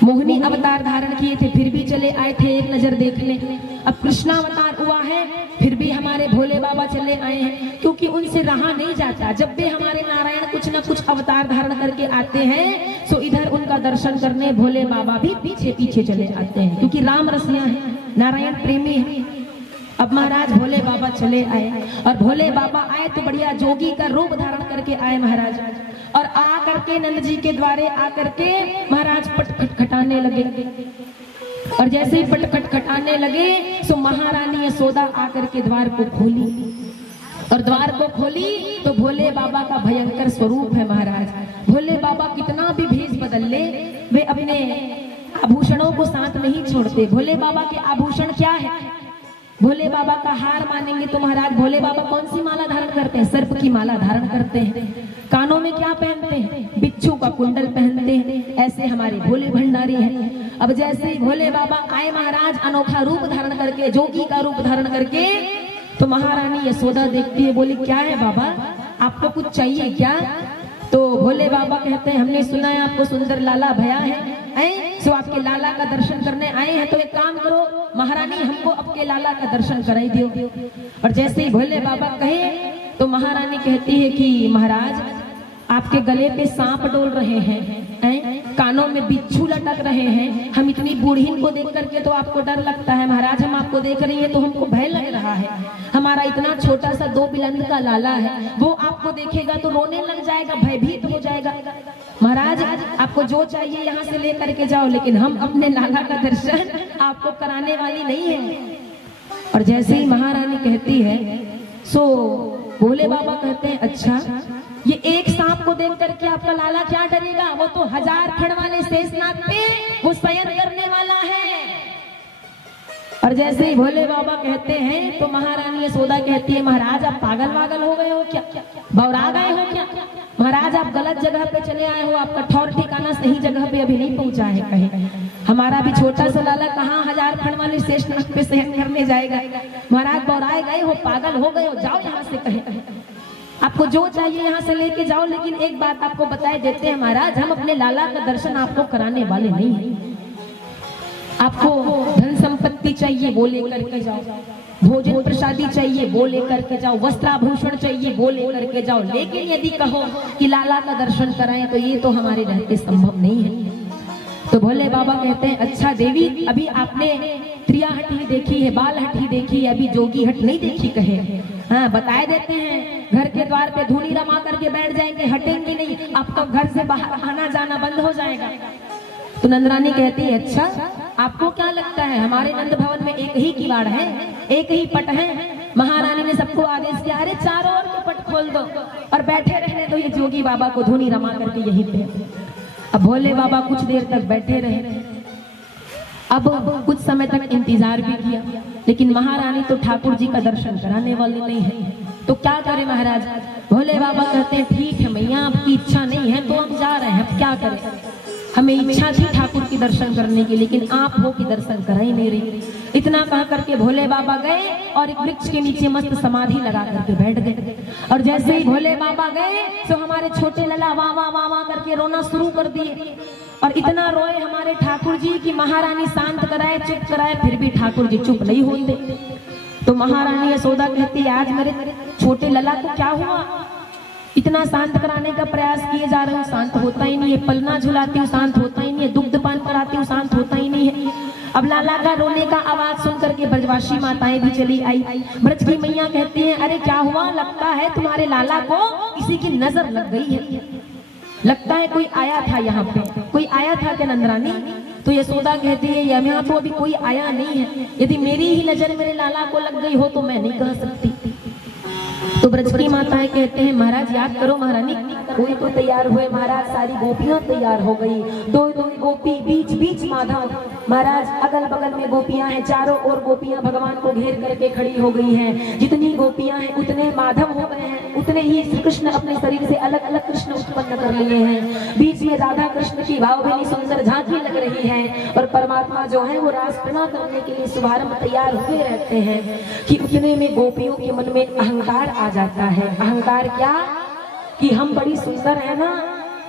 मोहिनी अवतार धारण किए थे फिर भी चले आए थे एक नजर देखने। अब कृष्णावतार हुआ है फिर भी हमारे भोले बाबा चले आए हैं, क्योंकि उनसे रहा नहीं जाता। जब भी हमारे नारायण कुछ न कुछ अवतार धारण करके आते हैं तो इधर उनका दर्शन करने भोले बाबा भी पीछे पीछे चले आते हैं, क्योंकि राम रसिया है, नारायण प्रेमी है। अब महाराज भोले बाबा चले आए और भोले बाबा आए तो बढ़िया जोगी का रूप धारण करके आए महाराज, और आ करके नंद जी के द्वारे आकर के महाराज पट खटखटाने लगे। और जैसे ही पट खटखटाने लगे तो महारानी यशोदा आकर के द्वार को खोली, और द्वार को खोली तो भोले बाबा का भयंकर स्वरूप है महाराज। भोले बाबा कितना भी भेष बदल ले, वे अपने आभूषणों को साथ नहीं छोड़ते। भोले बाबा के आभूषण क्या है? भोले बाबा का हार मानेंगे तो महाराज भोले बाबा कौन सी माला धारण करते हैं? सर्प की माला धारण करते हैं। कानों में क्या पहनते हैं? बिच्छू का कुंडल पहनते हैं। ऐसे हमारे भोले भंडारी हैं। अब जैसे ही भोले बाबा आए महाराज अनोखा रूप धारण करके, जोगी का रूप धारण करके, तो महारानी यशोदा देखती है, बोली क्या है बाबा, आपको कुछ चाहिए क्या? तो भोले बाबा कहते हैं हमने सुना है आपको सुंदर लाला भया है, सो आपके लाला का दर्शन करने आए हैं, तो एक काम करो महारानी हमको आपके लाला का दर्शन कराई दियो। और जैसे ही भोले बाबा कहे तो महारानी कहती है कि महाराज आपके गले पे सांप डोल रहे हैं, कानों में बिच्छू लटक रहे हैं, हम इतनी बूढ़ीन को देख करके तो आपको डर लगता है महाराज, हम आपको देख रही है तो हमको भय लग रहा है। हमारा इतना छोटा सा 2 बिलंद का लाला है, वो आपको देखेगा तो रोने लग जाएगा, भयभीत हो जाएगा। महाराज आपको जो चाहिए यहाँ से ले करके जाओ, लेकिन हम अपने लाला का दर्शन आपको कराने वाली नहीं है। और जैसे ही महारानी कहती है सो भोले बाबा कहते हैं अच्छा ये एक सांप को देख करके आपका लाला क्या डरेगा, वो तो 1000 फण वाले शेषनाग पे वो शयन करने वाला है। और जैसे ही भोले बाबा कहते हैं तो महारानी यशोदा कहती है महाराज आप पागल वागल हो गए हो क्या, बौरा गए हो क्या? महाराज आप गलत जगह पे चले आए हो, आपका ठौर ठिकाना सही जगह पे अभी नहीं पहुंचा है कहीं। हमारा भी छोटा सा लाला कहाँ 1000 फण वाले शेषनाग पे शयन करने जाएगा? महाराज बौराए गए हो, पागल हो गए हो, जाओ यहाँ से कहीं, आपको जो चाहिए यहाँ से लेके जाओ। लेकिन एक बात आपको बताए देते हैं महाराज, हम अपने लाला का दर्शन आपको कराने वाले नहीं हैं। आपको धन संपत्ति चाहिए वो लेकर के जाओ, भोजन प्रसादी चाहिए वो लेकर के जाओ, वस्त्राभूषण चाहिए वो लेकर के जाओ, लेकिन यदि कहो कि लाला का दर्शन कराएं तो ये तो हमारे रहते संभव नहीं है। तो भोले बाबा कहते हैं अच्छा देवी, अभी आपने त्रिया हट ही देखी है, बाल हट ही देखी है, अभी जोगी हट नहीं देखी कहे। हाँ बताए देते हैं, घर के द्वार पे धूनी रमा करके बैठ जाएंगे, हटेंगे नहीं, आपका घर से बाहर आना जाना बंद हो जाएगा। तो नंदरानी कहती है अच्छा आपको क्या लगता है, हमारे नंद भवन में एक ही किवाड़ है, एक ही पट है। महारानी ने सबको आदेश दिया, अरे चारों ओर के पट खोल दो और बैठे रहने दो ये जोगी बाबा को धूनी रमा करके यहीं पे। अब भोले बाबा कुछ देर तक बैठे रहे, अब कुछ समय तक इंतजार भी किया, लेकिन महारानी तो ठाकुर जी का दर्शन कराने वाली नहीं है। तो क्या करे महाराज, भोले बाबा कहते हैं ठीक है मैया आपकी इच्छा नहीं है तो हम जा रहे हैं, अब क्या करें, हमें इच्छा थी ठाकुर की दर्शन करने की, लेकिन आप हो कि दर्शन करा ही नहीं रही। इतना कह करके भोले बाबा गए और एक वृक्ष के नीचे मस्त समाधि लगा करके बैठ गए। और जैसे ही भोले बाबा गए तो हमारे छोटे लला वाह वाह वाह वाह करके रोना शुरू कर दिए। और इतना रोए हमारे ठाकुर जी की महारानी शांत कराए, चुप कराए, फिर भी ठाकुर जी चुप नहीं होते। तो महारानी यशोदा कहती है आज मेरे छोटे लला को क्या हुआ, इतना शांत कराने का प्रयास किए जा रहे हो, शांत होता ही नहीं है, पलना झुलाती हूँ शांत होता ही नहीं है, दुग्ध पान कराती हूँ शांत होता ही नहीं है। अब लाला का रोने का आवाज सुन करके ब्रजवासी माताएं भी चली आई। ब्रज की मैया कहती हैं अरे क्या हुआ, लगता है तुम्हारे लाला को किसी की नजर लग गई है, लगता है कोई आया था यहाँ पे, कोई आया था क्या नंदरानी। तो यशोदा कहती है यहाँ तो अभी कोई आया नहीं है, यदि मेरी ही नजर मेरे लाला को लग गई हो तो मैं नहीं कह सकती। तो ब्रज की माताएं कहते हैं महाराज याद करो महारानी, कोई तो तैयार हुए महाराज, सारी गोपियां तैयार हो गई, दो दो गोपी बीच बीच माधव, महाराज अगल बगल में गोपियां हैं, चारों ओर गोपियां भगवान को घेर करके खड़ी हो गई हैं। जितनी गोपियां हैं उतने माधव हो गए हैं, उतने ही श्री कृष्ण अपने शरीर से अलग अलग कृष्ण उत्पन्न कर लिए हैं। बीच में राधा कृष्ण की भावभीनी सुंदर झांकी लग रही है और परमात्मा जो है वो रासक्रीड़ा करने के लिए शुभारंभ तैयार हुए रहते हैं कि उतने में गोपियों के मन में अहंकार आ जाता है। अहंकार क्या कि हम बड़ी सुंदर है ना,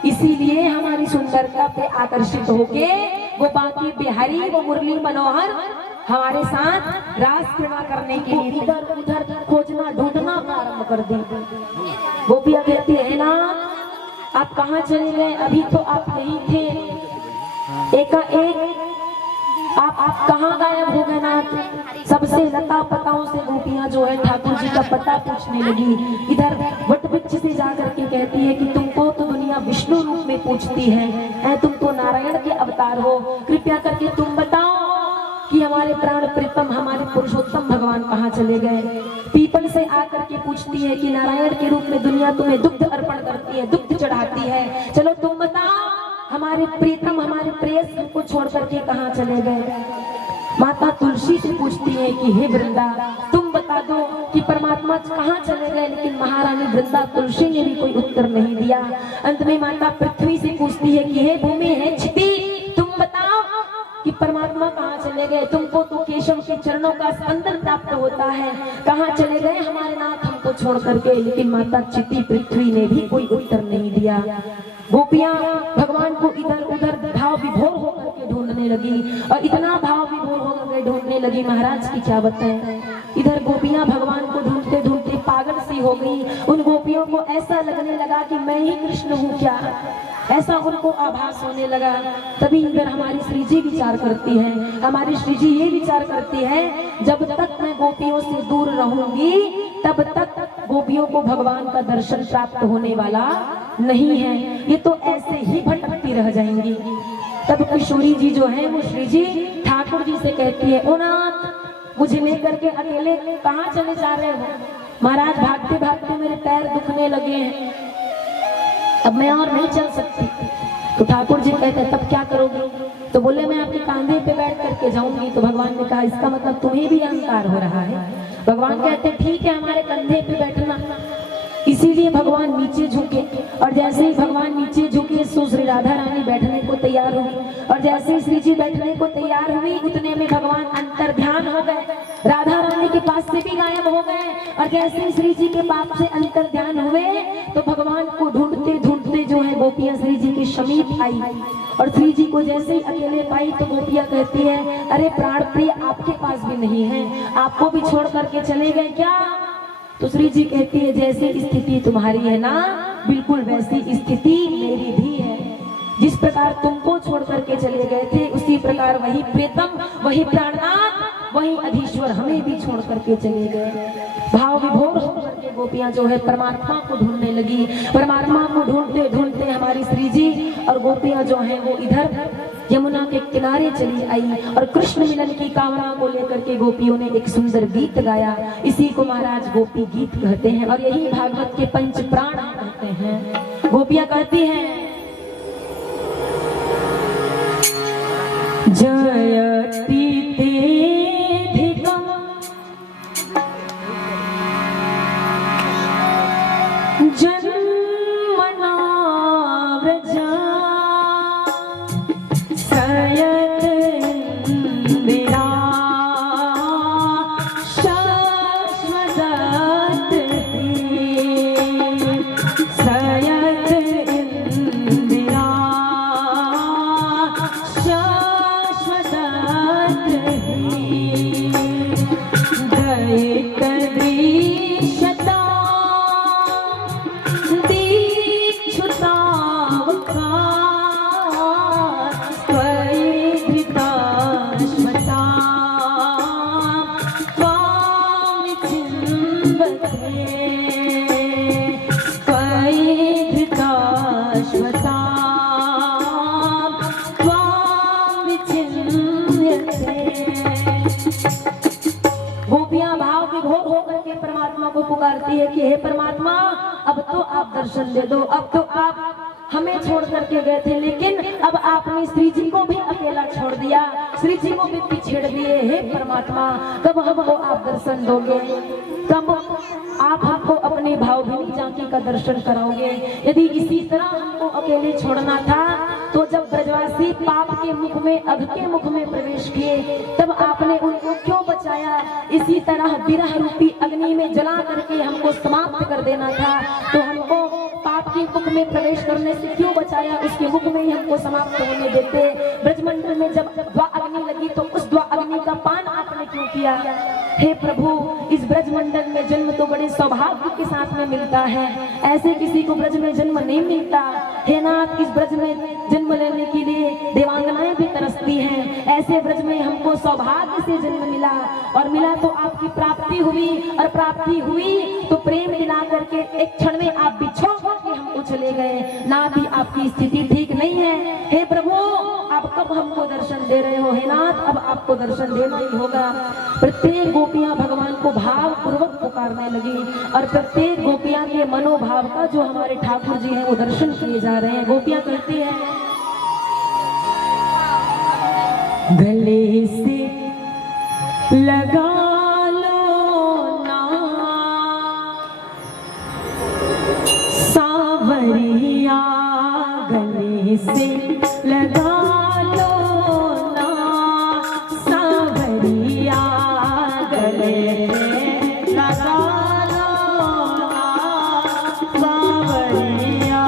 इसीलिए हमारी सुंदरता पे आकर्षित होके वो बाकी बिहारी वो मुरली मनोहर हमारे साथ रास क्रीड़ा करने के लिए इधर उधर खोजना ढूंढना प्रारंभ कर दी। गोपियां कहती है ना आप कहाँ चले गए, अभी तो आप यहीं थे, एकाएक आप कहाँ गायब हो गए नाथ। सबसे लता पताओं से गोपियां जो है ठाकुर जी का पता पूछने लगी। इधर वट वृक्ष से जाकर के कहती है कि तुमको तो दुनिया विष्णु रूप में पूछती है, तुम तो नारायण के अवतार हो, कृपया करके तुम बताओ कि हमारे प्राण प्रीतम हमारे पुरुषोत्तम भगवान कहाँ चले गए। पीपल से आकर के पूछती है कि नारायण के रूप में दुनिया तुम्हें दुग्ध अर्पण करती है, दुग्ध चढ़ाती है, चलो तुम बताओ हमारे प्रीतम हमारे प्रेयसी को छोड़ करके कहाँ चले गए। माता तुलसी से पूछती है कि हे वृंदा तुम बता दो कि परमात्मा कहाँ चले गए, लेकिन महारानी वृंदा तुलसी ने भी कोई उत्तर नहीं दिया। अंत में माता पृथ्वी से पूछती है कि हे भूमि है क्षिति तुम बताओ कि परमात्मा कहाँ चले गए, तुमको तो केशव के चरणों का स्पंदन प्राप्त होता है, कहाँ चले गए हमारे नाथ हमको छोड़ करके। लेकिन माता क्षिति पृथ्वी ने भी कोई उत्तर नहीं दिया। गोपियां भगवान को इधर उधर भाव विभोर होकर के ढूंढने लगी और इतना भाव विभोर होकर के ढूंढने लगी महाराज की क्या बताएं। इधर गोपियां भगवान को ढूंढते ढूंढते पागल सी हो गई। उन गोपियों को ऐसा लगने लगा कि मैं ही कृष्ण हूँ क्या, ऐसा उनको आभास होने लगा। तभी इधर हमारी श्री जी विचार करती है, हमारी श्री जी ये विचार करती है जब तक मैं गोपियों से दूर रहूंगी तब तक गोपियों को भगवान का दर्शन प्राप्त होने वाला नहीं है, ये तो ऐसे ही भटकती रह जाएंगी। तब किशोरी जी जो है वो श्री जी ठाकुर जी से कहती है ओ नाथ मुझे लेकर के अकेले कहाँ चले जा रहे हो, महाराज भागते भागते मेरे पैर दुखने लगे हैं, अब मैं और नहीं चल सकती। तो ठाकुर जी कहते हैं तब क्या करोगे, तो बोले मैं आपके कांधे पे बैठ करके जाऊंगी। तो भगवान ने कहा इसका मतलब तुम्हें भी अहंकार हो रहा है। भगवान कहते ठीक है हमारे कंधे पे बैठना। इसीलिए भगवान नीचे झुके और जैसे ही भगवान नीचे झुके सो श्री राधा रानी बैठने को तैयार हुई और जैसे ही श्री जी बैठने को तैयार हुई उतने में भगवान अंतर ध्यान हो गए, राधा रानी के पास से भी गायब हो गए। और जैसे ही श्री जी के पास से अंतर ध्यान हुए तो भगवान को ढूंढते ढूंढते जो है गोपियां श्री जी के समीप आई और श्री जी को जैसे ही अकेले पाई तो गोपियां कहती है अरे प्राण प्रिय आपके पास भी नहीं है, आपको भी छोड़ करके चले गए क्या। तो श्री जी कहती है जैसी स्थिति तुम्हारी है ना बिल्कुल वैसी स्थिति मेरी भी है। जिस प्रकार तुमको छोड़ करके चले गए थे, उसी प्रकार वही प्रीतम, वही प्राणनाथ, वही अधीश्वर हमें भी छोड़ करके चले गए। भाव विभोर होकर के गोपियां जो है परमात्मा को ढूंढने लगी। परमात्मा को ढूंढते ढूंढते हमारी श्री जी और गोपियां जो है वो इधर यमुना के किनारे चली आई और कृष्ण मिलन की कामना को लेकर के गोपियों ने एक सुंदर गीत गाया। इसी को महाराज गोपी गीत कहते हैं और यही भागवत के पंच प्राण कहते हैं। गोपियां कहती हैं, जयति तेधिकम् जन्मना व्रजा सयत इंदिरा शाश्वत सयत इंदिरा गोपियां भाव विभोर होकर के परमात्मा को पुकारती है कि हे परमात्मा, अब तो आप दर्शन दे दो। अब तो आप हमें छोड़ करके गए थे, लेकिन अब आपने श्री जी को भी अकेला छोड़ दिया, श्री जी को भी पिछेड़ दिए। हे परमात्मा, कब हमको आप दर्शन दोगे? कब आप हमको अपने भावभीनी झांकी का दर्शन कराओगे? यदि इसी तरह हमको अकेले छोड़ना था तो जब ब्रजवासी पाप के मुख में, अध के मुख में प्रवेश किए, तब आपने उनको क्यों बचाया? इसी तरह विरह रूपी अग्नि में जला करके हमको समाप्त कर देना था, तो हमको पाप के मुख में प्रवेश करने से क्यों बचाया? उसके मुख में ही हमको समाप्त होने देते। ब्रजमंडल में जब द्वा अग्नि लगी तो उस द्वा अग्नि का पान आपने क्यों किया? हे प्रभु, इस ब्रजमंडल में जन्म तो बड़े सौभाग्य के साथ में मिलता है, ऐसे किसी को ब्रज में जन्म नहीं मिलता। हे नाथ, इस ब्रज में जन्म लेने के लिए देवांगनाएं भी तरसती हैं, ऐसे ब्रज में हमको सौभाग्य से जन्म मिला, और मिला तो आपकी प्राप्ति हुई, और प्राप्ति हुई तो प्रेम मिला करके एक क्षण में आप बिछो के हमको चले गए। नाथ, ही आपकी स्थिति ठीक नहीं है। हे प्रभु, आप कब हमको दर्शन दे रहे हो? हे नाथ, अब आपको दर्शन देना ही होगा। प्रत्येक गोपियां भगवान को भाव पूर्वक पुकारने लगी, और प्रत्येक गोपियां के मनोभाव का जो हमारे ठाकुर जी हैं वो दर्शन किए जा रहे हैं। गोपियां कहती हैं, गले से लगा लो ना सावरिया, गले से लगा लो ना सावरिया, गले लगा लो ना सावरिया,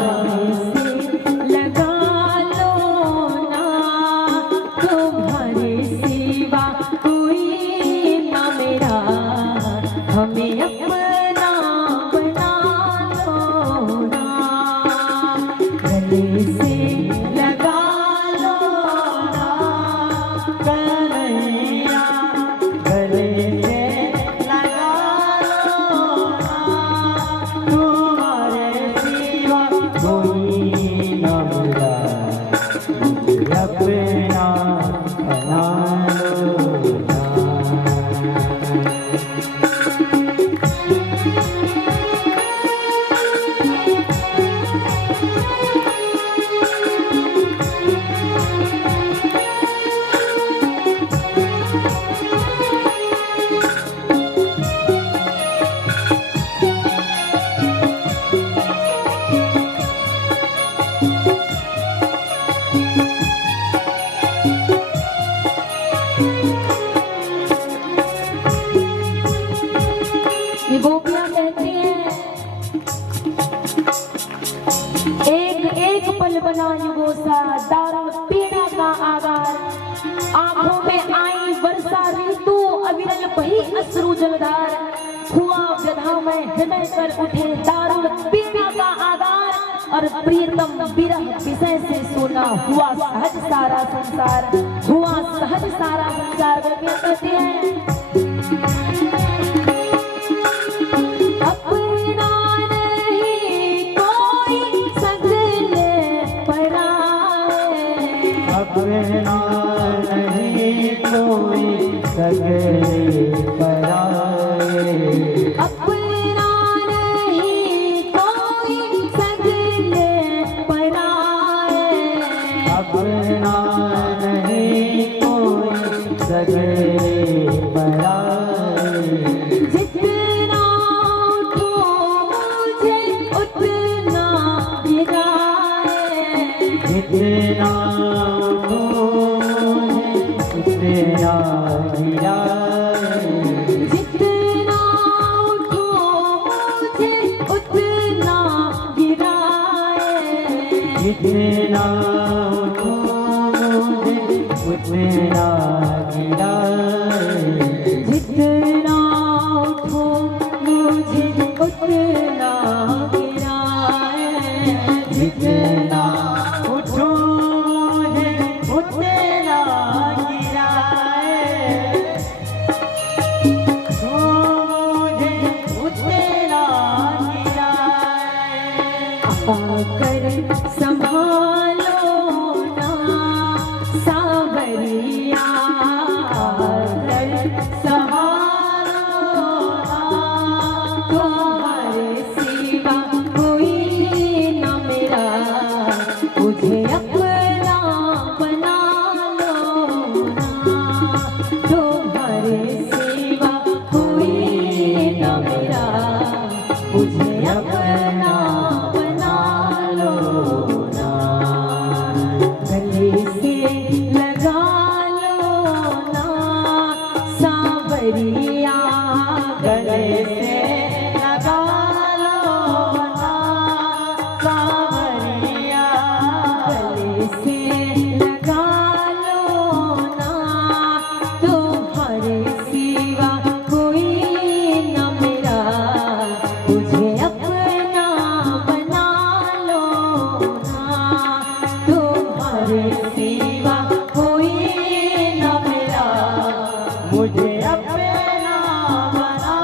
गले से लगा लो ना, तुम्हारे सिवा कोई ना मेरा, हमें अपना बना लो ना, गले से लगा लो ना कन्हैया, गले से लगा लो ना, तुम्हारे सिवा कोई ना मेरा, अपना बना लो ना। ये गोपियां कहती हैं, एक एक पल बना युगों सा, दारुण पीड़ा का आगार, आंखों में आई वर्षा ऋतु, अविरल बही अश्रु जलधार, हुआ व्यधा में हृदय कर उठे दारुण पीड़ा का आगार, और और प्रियतम विरह विषय से सोना हुआ सहज सारा संसार, हुआ सहज सारा संसार। गोपियां कहती हैं अपना नहीं कोई सगले पराए, अपना नहीं कोई सगले पराए, अपना नहीं कोई सगले पराए, अपना नहीं कोई सगले पराए। जितना उठो मुझे उतना गिराए, जितना उठो मुझे उतना गिराए, जितना उठो मुझे उतना गिराए, जितना उठो मुझे उतना गिराए, जितना उठो मुझे उतना गिराए, जितना उठो मुझे उतना गिराए, तो मुझे उतना गिराए। आकर संभालो ना सावरिया, आकर संभालो ना, तुम्हारे सिवा कोई न मेरा, मुझे अपना बना लो ना, तुम्हारे सिवा कोई न मेरा, मुझे अपना बना लो ना, गले से लगा लो ना सांवरिया, गले से लगा लो ना सांवरिया, गले से लगा लो ना, तुम्हारे सिवा कोई न मेरा, मुझे अपना बना लो ना, तुम्हारे सिवा कोई न मेरा, मुझे अपना बना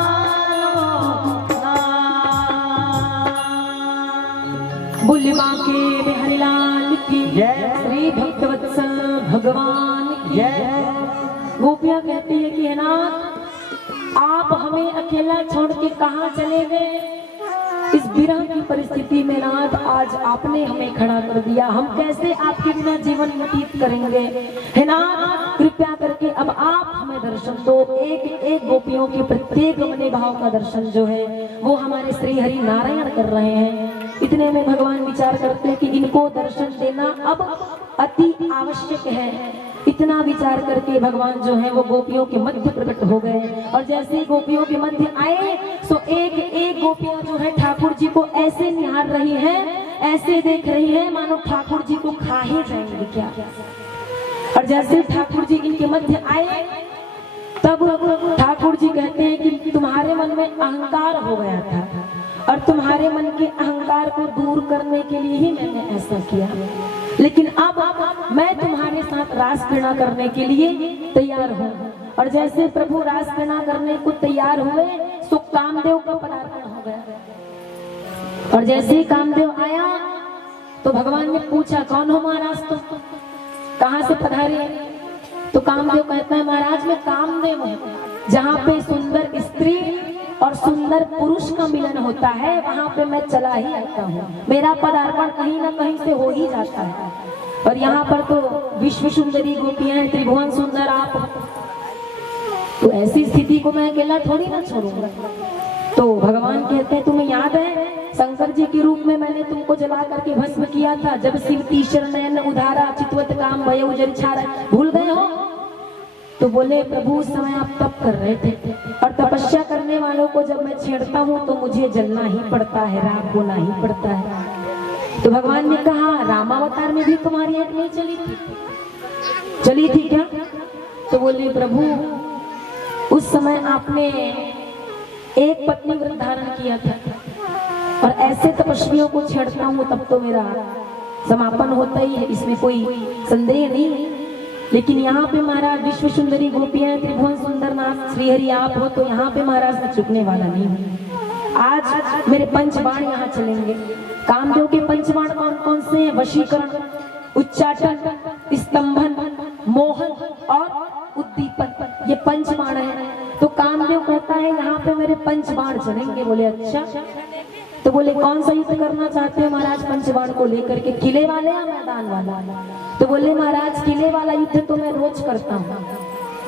लो ना। बुलवा के बिहारीलाल की जय। श्री भक्तवत्सल भगवान की जय। गोपियां कहती है कि है नाथ आप हमें अकेला छोड़ के कहाँ चले गए, इस विरह की परिस्थिति में नाथ आज आपने हमें खड़ा कर दिया, हम कैसे आपके बिना जीवन व्यतीत करेंगे। है नाथ कृपया करके अब आप हमें दर्शन दो। एक एक गोपियों के प्रत्येक मने भाव का दर्शन जो है वो हमारे श्री हरि नारायण कर रहे हैं। इतने में भगवान विचार करते हैं कि इनको दर्शन देना अब अति आवश्यक है। इतना विचार करके भगवान जो है वो गोपियों के मध्य प्रकट हो गए, और जैसे ही गोपियों के मध्य आए सो एक एक गोपियां जो है ठाकुर जी को ऐसे निहार रही है, ऐसे देख रही है मानो ठाकुर जी को खा ही जाएंगे क्या। और जैसे ठाकुर जी इनके मध्य आए तब ठाकुर जी कहते हैं कि तुम्हारे मन में अहंकार हो गया था और तुम्हारे मन के अहंकार को दूर करने के लिए ही मैंने ऐसा किया, लेकिन अब मैं तुम्हारे साथ रास क्रीड़ा करने के लिए तैयार हूँ। और जैसे प्रभु रास क्रीड़ा करने को तैयार हुए तो कामदेव का पदार्पण हो गया। और जैसे ही कामदेव आया तो भगवान ने पूछा कौन हो महाराज, तुम कहाँ से पधारे। तो कामदेव कहता है महाराज मैं कामदेव हूँ, जहाँ पे सुंदर स्त्री और सुंदर पुरुष का मिलन होता है वहां पे मैं चला ही आता हूँ, मेरा पदार्पण कहीं ना कहीं से हो ही जाता है। और यहाँ पर तो विश्व सुंदरी गोपियां हैं, त्रिभुवन सुंदर आप, तो ऐसी स्थिति को मैं अकेला थोड़ी ना छोड़ूंगा। तो भगवान कहते हैं तुम्हें याद है शंकर जी के रूप में मैंने तुमको जला करके भस्म किया था, जब शिव तीसर नयन उधारा चितवत काम भयउ जल छारा, भूल गए हो। तो बोले प्रभु उस समय आप तप कर रहे थे और तपस्या करने वालों को जब मैं छेड़ता हूँ तो मुझे जलना ही पड़ता है, राग होना ही पड़ता है। तो भगवान ने कहा रामावतार में भी तुम्हारी आंख नहीं चली थी क्या। तो बोले प्रभु उस समय आपने एक पत्नी व्रत धारण किया था और ऐसे तपस्वियों को छेड़ता हूँ तब तो मेरा समापन होता ही है, इसमें कोई संदेह नहीं है। लेकिन यहाँ पे महाराज विश्व सुंदरी गोपियां त्रिभुवन सुंदरनाथ श्रीहरि आप हो, तो यहाँ पे महाराज मैं चुकने वाला नहीं हूँ। आज मेरे पंचबाण यहाँ चलेंगे। कामदेव के पंचबाण कौन कौन से हैं? वशीकरण, उच्चाटन, स्तंभन, मोहन और उद्दीपन, ये पंचबाण है। तो कामदेव कहता है यहाँ पे मेरे पंचबाण चलेंगे। बोले अच्छा, तो बोले कौन सा युद्ध करना चाहते हो महाराज पंचबाण को लेकर के, किले वाले या मैदान वाला? तो बोले महाराज किले वाला युद्ध तो मैं रोज करता हूँ।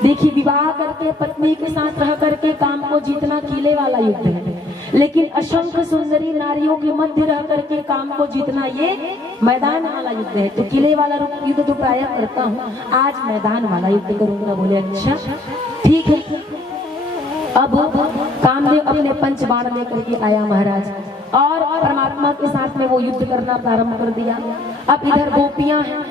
देखिए, विवाह करके पत्नी के साथ रह करके काम को जीतना किले वाला युद्ध है, लेकिन असंख्य सुंदरी नारियों के मध्य रह करके काम को जीतना ये मैदान वाला युद्ध है। तो किले वाला युद्ध तो प्राय करता हूँ, आज मैदान वाला युद्ध करूंगा। बोले अच्छा ठीक है। अब कामदेव अपने पंचबाण लेकर के आया महाराज, और परमात्मा के साथ में वो युद्ध करना प्रारंभ कर दिया। अब इधर गोपियां हैं,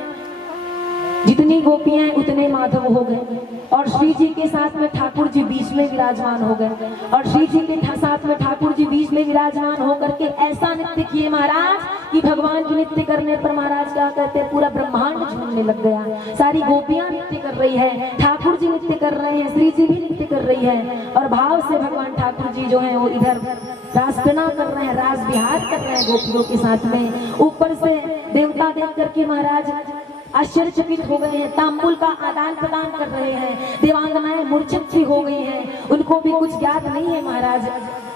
जितनी गोपियां हैं उतने माधव हो गए, और श्री जी के साथ में ठाकुर जी बीच में विराजमान हो गए, और श्री जी के साथ में ठाकुर जी बीच में विराजमान होकर के ऐसा नृत्य किए महाराज कि भगवान के नृत्य करने पर महाराज क्या कहते हैं, पूरा ब्रह्मांड झूमने लग गया। सारी गोपियां नृत्य कर रही है, ठाकुर जी नृत्य कर रहे हैं, श्री जी भी नृत्य कर रही है, और भाव से भगवान ठाकुर जी जो है वो इधर रासपना कर रहे हैं, रास विहार कर रहे हैं गोपियों के साथ में। ऊपर से देवता देख करके महाराज आश्चर्यचकित हो गए हैं, तांबुल का आदान प्रदान कर रहे हैं, देवांगनाएं मूर्छित सी हो गई हैं, उनको भी कुछ ज्ञात नहीं है महाराज।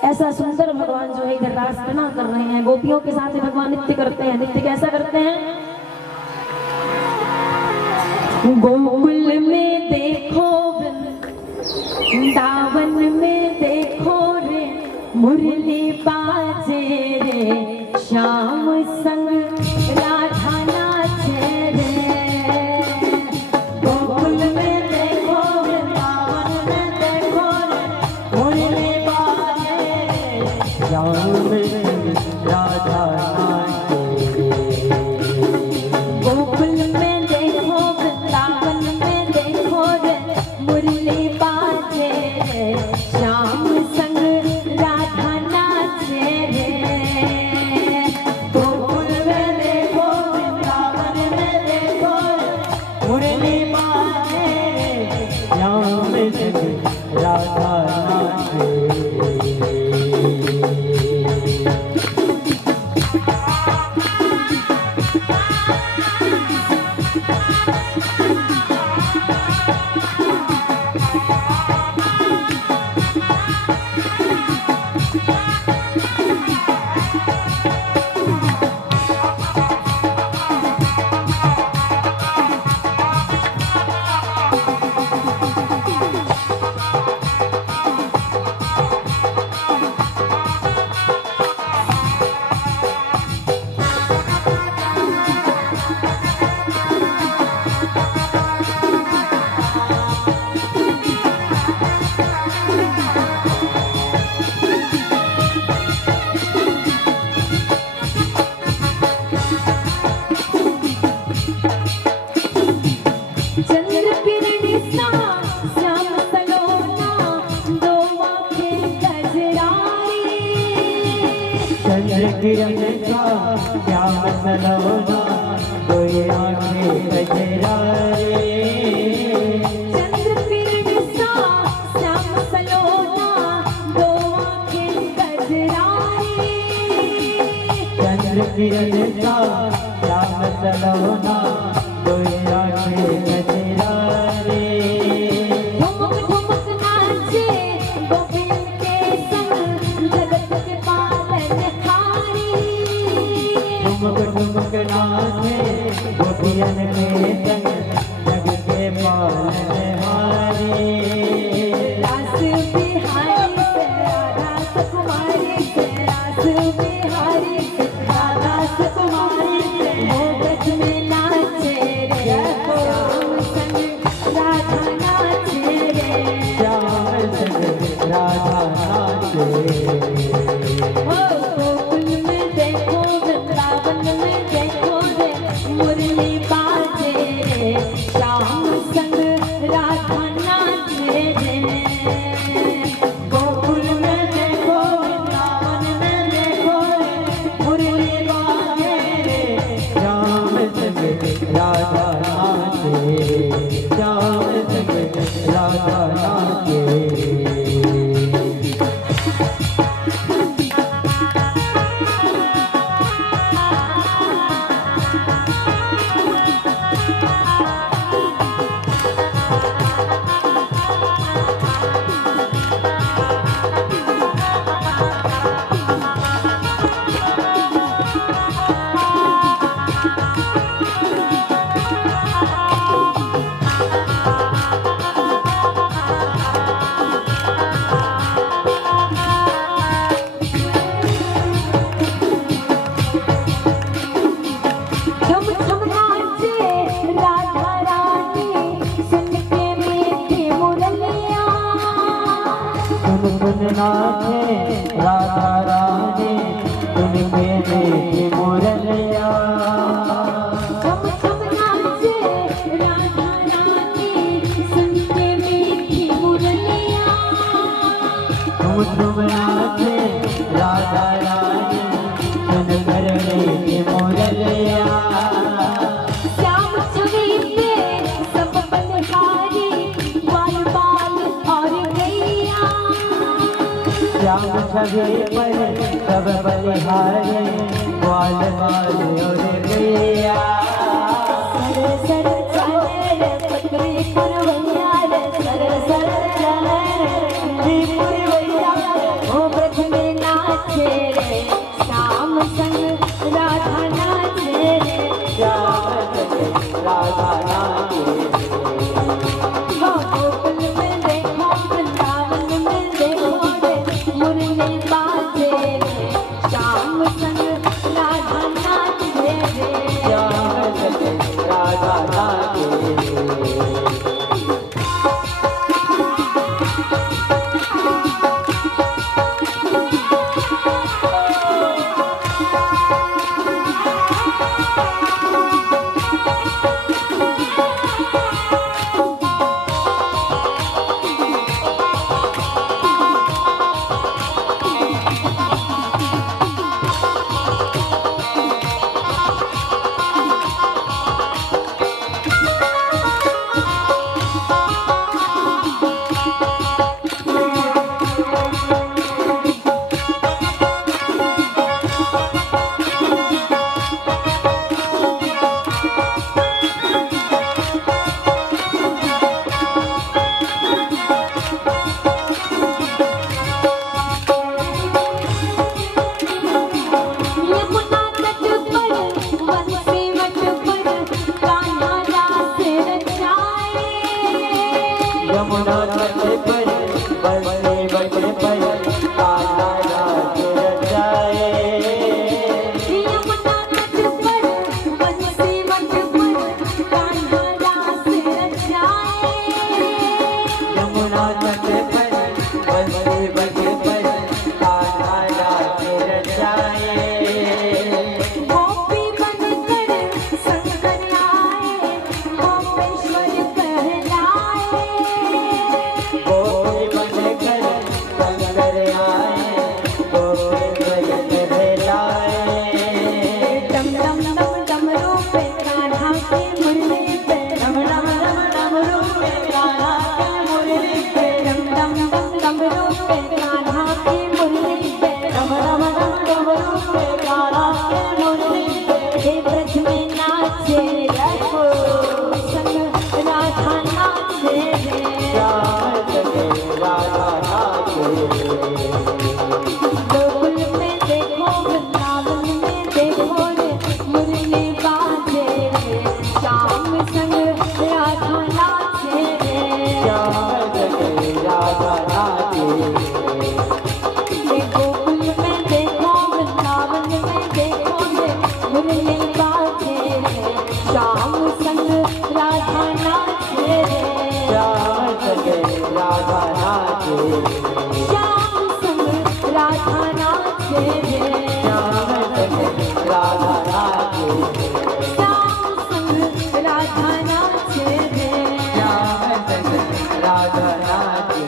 ऐसा सुंदर भगवान जो है इधर रासपना कर रहे हैं, गोपियों के साथ भगवान नृत्य करते हैं। नृत्य कैसा करते हैं? गोकुल में देखो वृंदावन में देखो रे, मुरली बाजे रे, श्याम संग राधा नाचे रे। गोकुल में देखो वृंदावन में देखो रे, मुरली बाजे रे, श्याम संग राधा नाचे रे। गोकुल में देखो वृंदावन में देखो रे, मुरली बाजे रे, श्याम संग राधा नाचे रे। गोकुल में देखो वृंदावन में देखो रे, मुरली बाजे रे, श्याम संग राधा नाचे रे। चंद्र किरण सा श्याम सलोना, दो आंखें कजरारी। चंद्र किरण का श्याम सलोना, दो आंखें कजरारी। चंद्र किरण सा श्याम सलोना, दो आंखें कजरारी। चंद्र किरण का श्याम सलोना, दो आंखें कजरारी। ठुमक ठुमक नाचे गोपियों के संग, जगत के पालनहारी। ठुमक ठुमक नाचे गोपियन के संग, जग के पालनहारी। रास बिहारी से राधा सुकुमारी से, रास बिहारी से राधा सुकुमारी से, मोहब्बत में नाचे रे, श्याम संग राधा नाचे रे। श्याम संग राधा नाचे ओ गोकुल में देखो वृंदावन में देखो रे, मुरली बाजे रे, श्याम संग राधा नाचे रे। गोकुल में देखो वृंदावन में देखो राधा रानी उनके देखी मुरलिया छम छम नाचे राधा रानी सुन के मीठी मुरलिया तुम नाचे राधा रानी सुन कर देखी मुरलिया श्याम छवि पे सब बलिहारी बाल बाल और गैया श्याम छवि पर सब बलिहारी बाल बाल और गैया सर सर चले रे पकड़ी पुरवैया रे सर सर चले रे पुरवैया ओ ब्रज में नाचे रे श्याम संग राधा नाचे रे राधा रानी गोकुल में देखो वृंदावन में देखो रे मुरली बाजे रे श्याम संग राधा नाचे रे राधा रानी यमुना तट पर बंसी वट पर कान्हा रास रचाए यमुना तट पर बसे बसे पर कान्हा रास रचाए यमुना तट पर बंसी वट पर कान्हा रास रचाए यमुना तट पर बसे बसे पर कान्हा रास रचाए गोपी बनकर शंकर आए गोपेश्वर कहलाए गोपी बनकर शंकर आए गोपेश्वर कहलाए डम डम डम डमरू पे कान्हा की मुरली पे डम डम डम डमरू पे कान्हा की मुरली पे डम डम डम डमरू पे कान्हा की मुरली पे डम डम डम डमरू पे कान्हा की मुरली पे हे ब्रज में नाचे रघु संग राधा नाचे रे श्याम सखे राधा नाचे गोकुल में देखो वृंदावन में देखो रे मुरली बाजे रे श्याम संग राधा नाचे रे श्याम सखे राधा नाचे ये गोकुल में देखो वृंदावन में देखो रे मुरली बाजे रे श्याम संग राधा नाचे रे श्याम सखे राधा नाचे श्याम संग राधा नाचे रे श्याम सखे राधा नाचे श्याम संग राधा नाचे रे श्याम सखे राधा नाचे